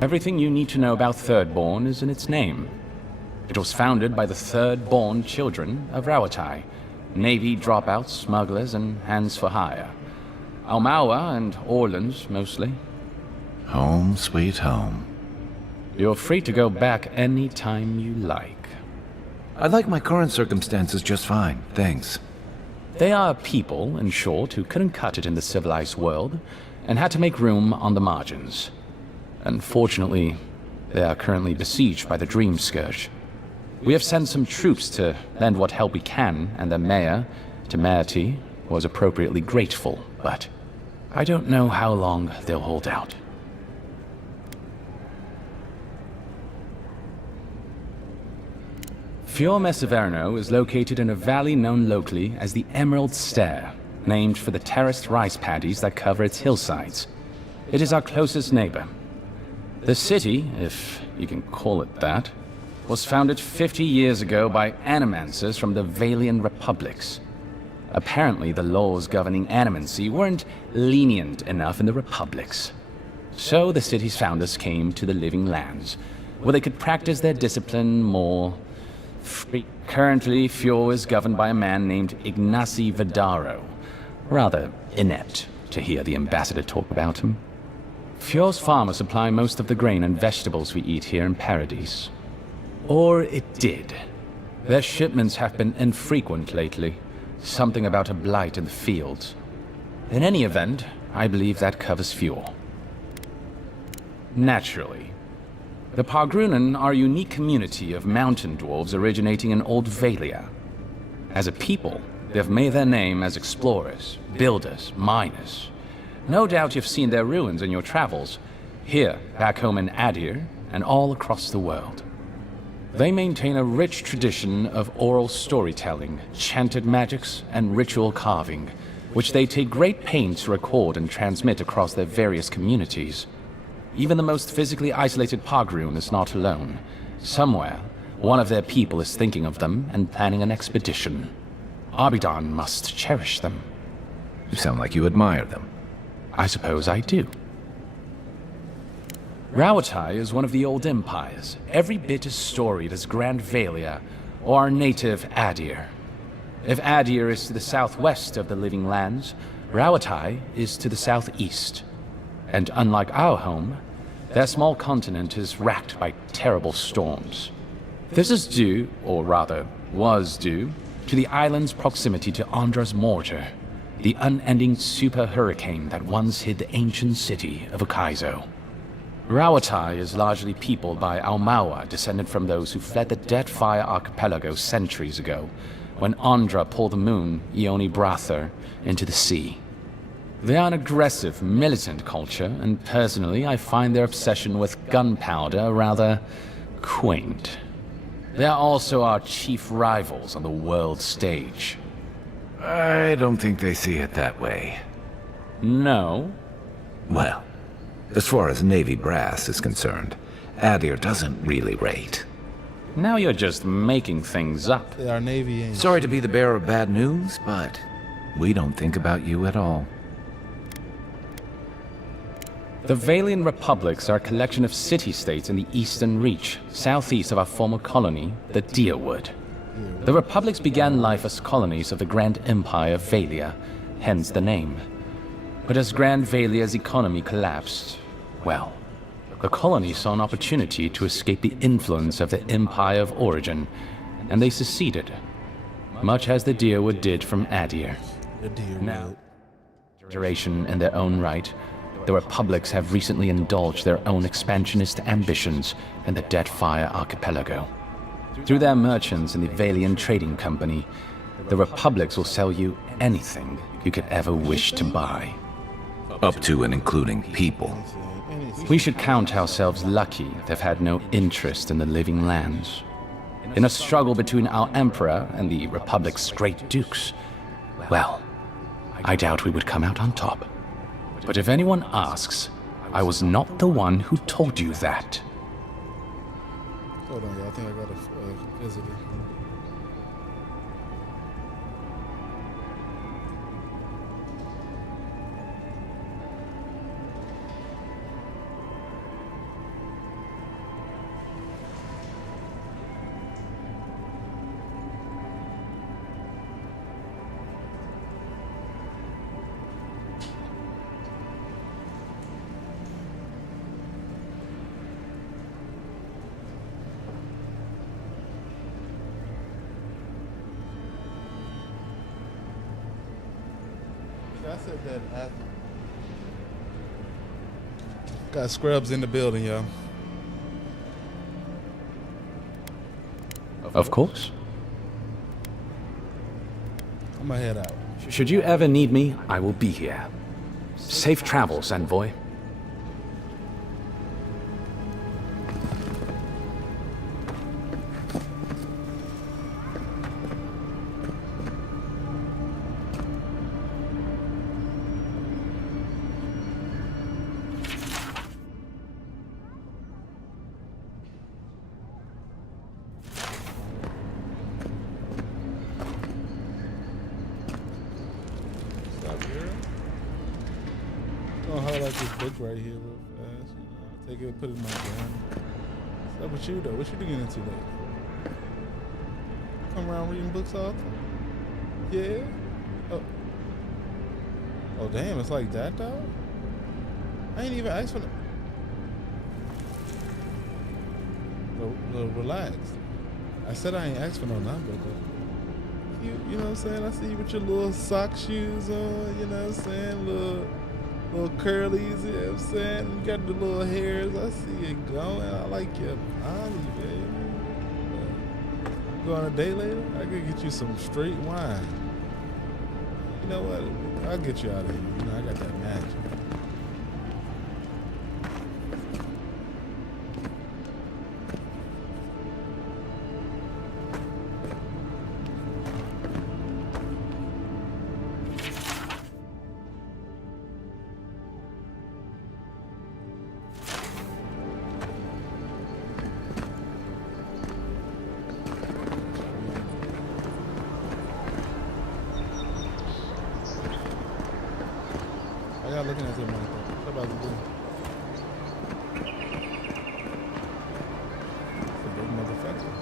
Everything you need to know about Thirdborn is in its name. It was founded by the Thirdborn children of Rawatai, Navy dropouts, smugglers, and hands for hire. Almawa and Orlands, mostly. Home sweet home. You're free to go back any time you like. I like my current circumstances just fine, thanks. They are people, in short, who couldn't cut it in the civilized world and had to make room on the margins. Unfortunately, they are currently besieged by the Dream Scourge. We have sent some troops to lend what help we can, and the mayor, Temerity, was appropriately grateful, but I don't know how long they'll hold out. Fiume Severno is located in a valley known locally as the Emerald Stair, named for the terraced rice paddies that cover its hillsides. It is our closest neighbor. The city, if you can call it that, was founded 50 years ago by animancers from the Valian Republics. Apparently, the laws governing animancy weren't lenient enough in the Republics. So the city's founders came to the Living Lands, where they could practice their discipline more free. Currently, Fior is governed by a man named Ignacy Vidaro. Rather inept to hear the ambassador talk about him. Fior's farmers supply most of the grain and vegetables we eat here in Paradise. Or it did. Their shipments have been infrequent lately. Something about a blight in the fields. In any event, I believe that covers Fior. Naturally. The Pargrunen are a unique community of mountain dwarves originating in Old Valia. As a people, they've made their name as explorers, builders, miners. No doubt you've seen their ruins in your travels, here, back home in Adir, and all across the world. They maintain a rich tradition of oral storytelling, chanted magics, and ritual carving, which they take great pains to record and transmit across their various communities. Even the most physically isolated Pargrun is not alone. Somewhere, one of their people is thinking of them and planning an expedition. Abidan must cherish them. You sound like you admire them. I suppose I do. Rauatai is one of the old empires, every bit as storied as Grand Valia, or our native Adir. If Adir is to the southwest of the Living Lands, Rauatai is to the southeast. And unlike our home, their small continent is racked by terrible storms. This is due, or rather, was due, to the island's proximity to Andra's mortar, the unending super hurricane that once hid the ancient city of Akaizo. Rauatai is largely peopled by Aumaua, descended from those who fled the Deadfire Archipelago centuries ago, when Andra pulled the moon, Ioni Brather, into the sea. They are an aggressive, militant culture, and personally I find their obsession with gunpowder rather quaint. They are also our chief rivals on the world stage. I don't think they see it that way. No? Well, as far as Navy brass is concerned, Adir doesn't really rate. Now you're just making things up. They are Navy angels. Sorry to be the bearer of bad news, but we don't think about you at all. The Valian Republics are a collection of city-states in the Eastern Reach, southeast of our former colony, the Deerwood. The Republics began life as colonies of the Grand Empire of Valia, hence the name. But as Grand Valia's economy collapsed, well, the colony saw an opportunity to escape the influence of the Empire of Origin, and they seceded, much as the Deerwood did from Adir. Now, duration in their own right, the Republics have recently indulged their own expansionist ambitions in the Deadfire Archipelago. Through their merchants in the Valian Trading Company, the Republics will sell you anything you could ever wish to buy. Up to and including people. We should count ourselves lucky they've had no interest in the Living Lands. In a struggle between our Emperor and the Republic's great dukes, well, I doubt we would come out on top. But if anyone asks, I was not the one who told you that. Hold on, y'all. I think I got a visitor. said that after. Got scrubs in the building, yo. Of course. I'm gonna head out. Should you ever need me, I will be here. Safe travels, envoy. I'm gonna highlight this book right here real fast. You know, take it, put it in my gun. What's up with you though? What you doing into lately? Come around reading books all the time? Yeah? Oh. Oh damn, it's like that though? I ain't even asked for no. Relax. I said I ain't asked for no number though. You know what I'm saying? I see you with your little sock shoes on, you know what I'm saying? Little curlies, you know what I'm saying? You got the little hairs. I see it going. I like your body, baby. Go on a date later? I could get you some straight wine. You know what? I'll get you out of here. You know, I got that magic. Looking at him like that. What about the It's a big motherfucker.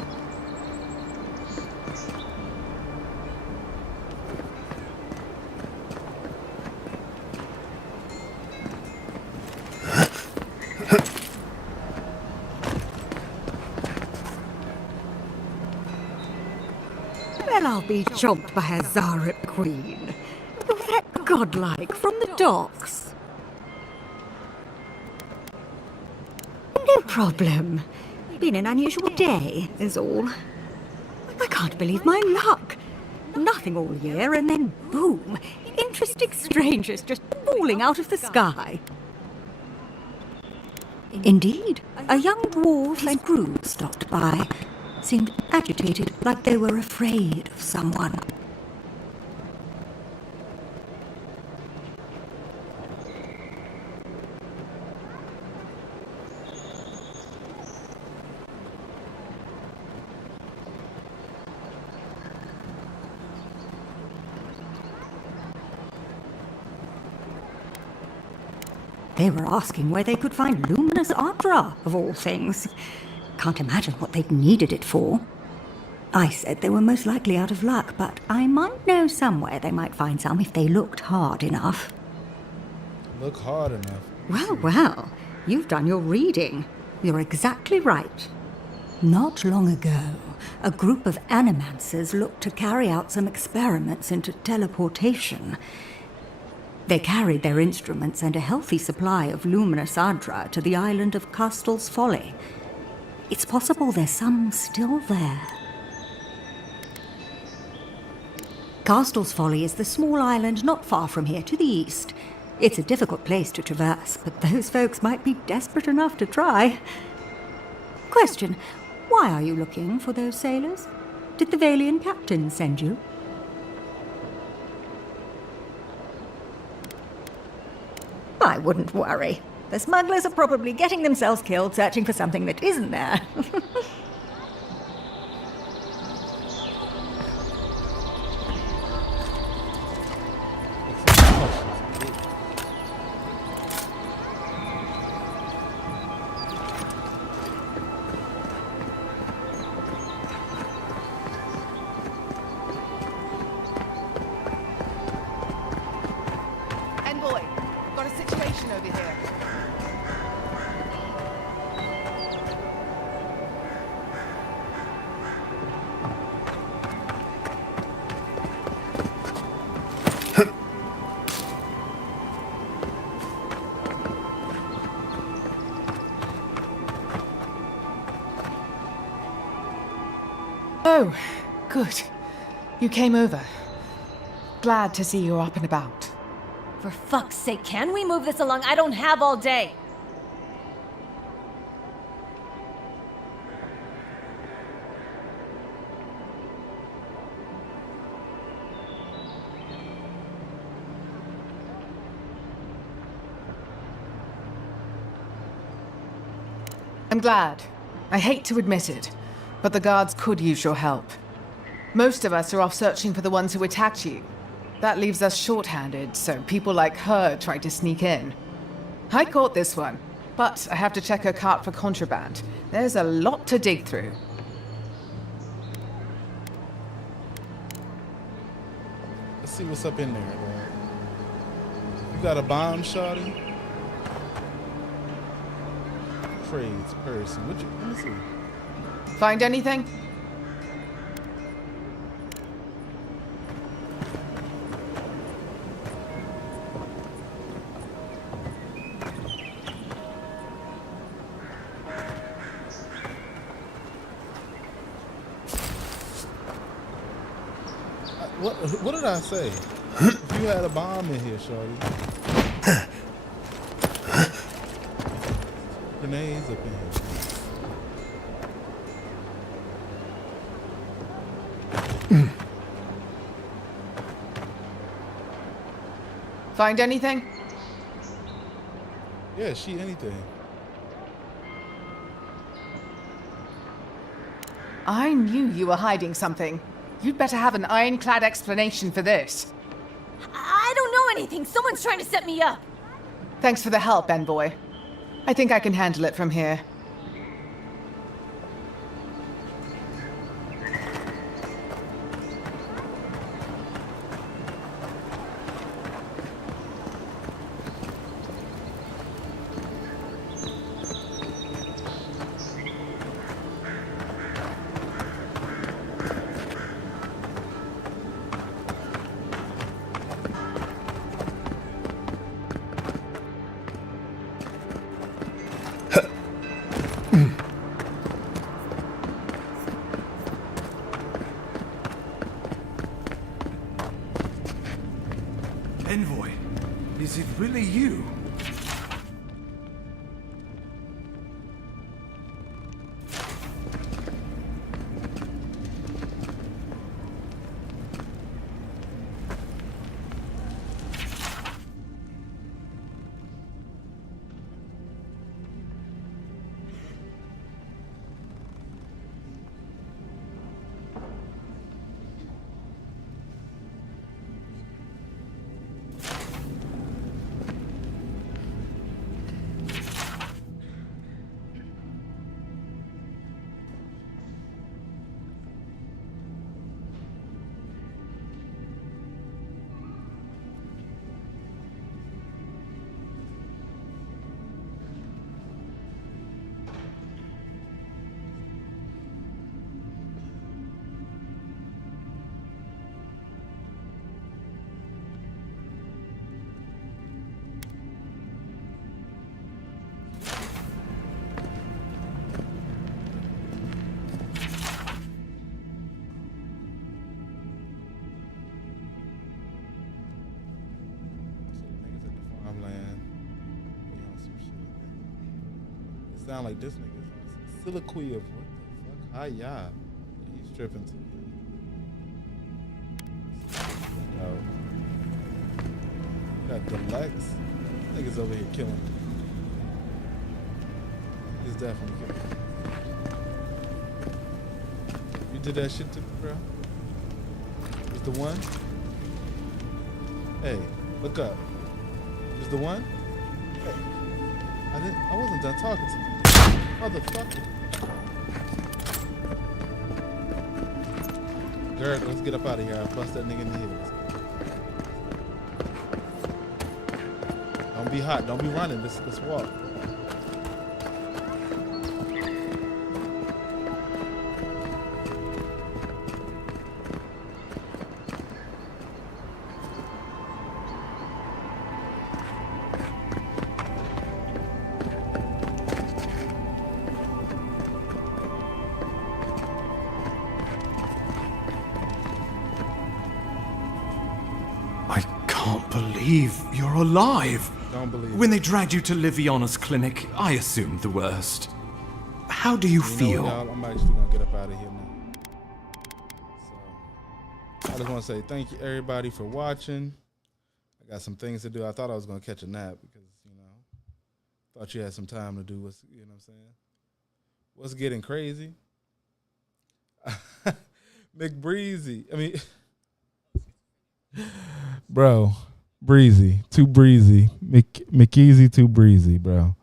Well, I'll be chomped by a Zaret queen. You're that godlike from the docks. No problem. Been an unusual day, is all. I can't believe my luck. Nothing all year, and then boom, interesting strangers just falling out of the sky. Indeed, a young dwarf and crew stopped by. Seemed agitated, like they were afraid of someone. They were asking where they could find luminous Adra, of all things. Can't imagine what they'd needed it for. I said they were most likely out of luck, but I might know somewhere they might find some if they looked hard enough. Look hard enough? Well, well, you've done your reading. You're exactly right. Not long ago, a group of animancers looked to carry out some experiments into teleportation. They carried their instruments and a healthy supply of luminous Adra to the island of Castel's Folly. It's possible there's some still there. Castel's Folly is the small island not far from here to the east. It's a difficult place to traverse, but those folks might be desperate enough to try. Question, why are you looking for those sailors? Did the Valian captain send you? I wouldn't worry. The smugglers are probably getting themselves killed searching for something that isn't there. Envoy, got a situation over here. Oh, good. You came over. Glad to see you're up and about. For fuck's sake, can we move this along? I don't have all day. I'm glad. I hate to admit it, but the guards could use your help. Most of us are off searching for the ones who attacked you. That leaves us short-handed, so people like her try to sneak in. I caught this one, but I have to check her cart for contraband. There's a lot to dig through. Let's see what's up in there. You got a bomb, shawty? Trades person. What you? Let me see. Find anything? What did I say? You had a bomb in here, shawty. Grenades up in here. Find anything? Yeah, she anything. I knew you were hiding something. You'd better have an ironclad explanation for this. I don't know anything. Someone's trying to set me up. Thanks for the help, Envoy. I think I can handle it from here. Envoy, is it really you? Sound like this nigga's on some soliloquy of what the fuck? Hi-ya. He's tripping too. Got the Lex. Niggas over here killing. He's definitely killing. You did that shit to me, bro? Is the one? Hey, look up. Is the one? Hey. I wasn't done talking to you. Motherfucker. Garrett, let's get up out of here. I'll bust that nigga in the head. Don't be hot. Don't be running. Let's walk. believe you're alive. Don't believe When it. they dragged you to Liviana's clinic, I assumed the worst. How do you feel? Know what, y'all? I'm actually gonna get up out of here now. So I just want to say thank you everybody for watching. I got some things to do. I thought I was gonna catch a nap because thought you had some time to do what's what I'm saying. What's getting crazy? McBreezy. I mean, bro, breezy, too breezy. McEasy, too breezy, bro.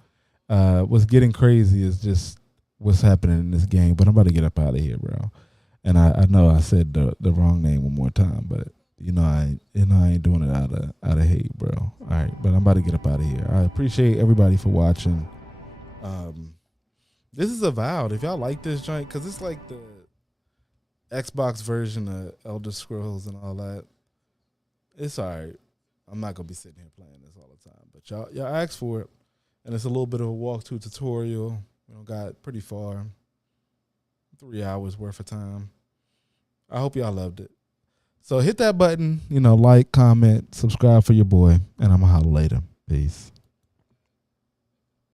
What's getting crazy is just what's happening in this game. But I'm about to get up out of here, bro. And I know I said the wrong name one more time, but I ain't doing it out of hate, bro. All right, but I'm about to get up out of here. I appreciate everybody for watching. This is Avowed. If y'all like this joint, because it's like the Xbox version of Elder Scrolls and all that. It's all right. I'm not gonna be sitting here playing this all the time, but y'all asked for it, and it's a little bit of a walkthrough tutorial. Got pretty far, 3 hours worth of time. I hope y'all loved it. So hit that button, like, comment, subscribe for your boy, and I'm gonna holler later. Peace.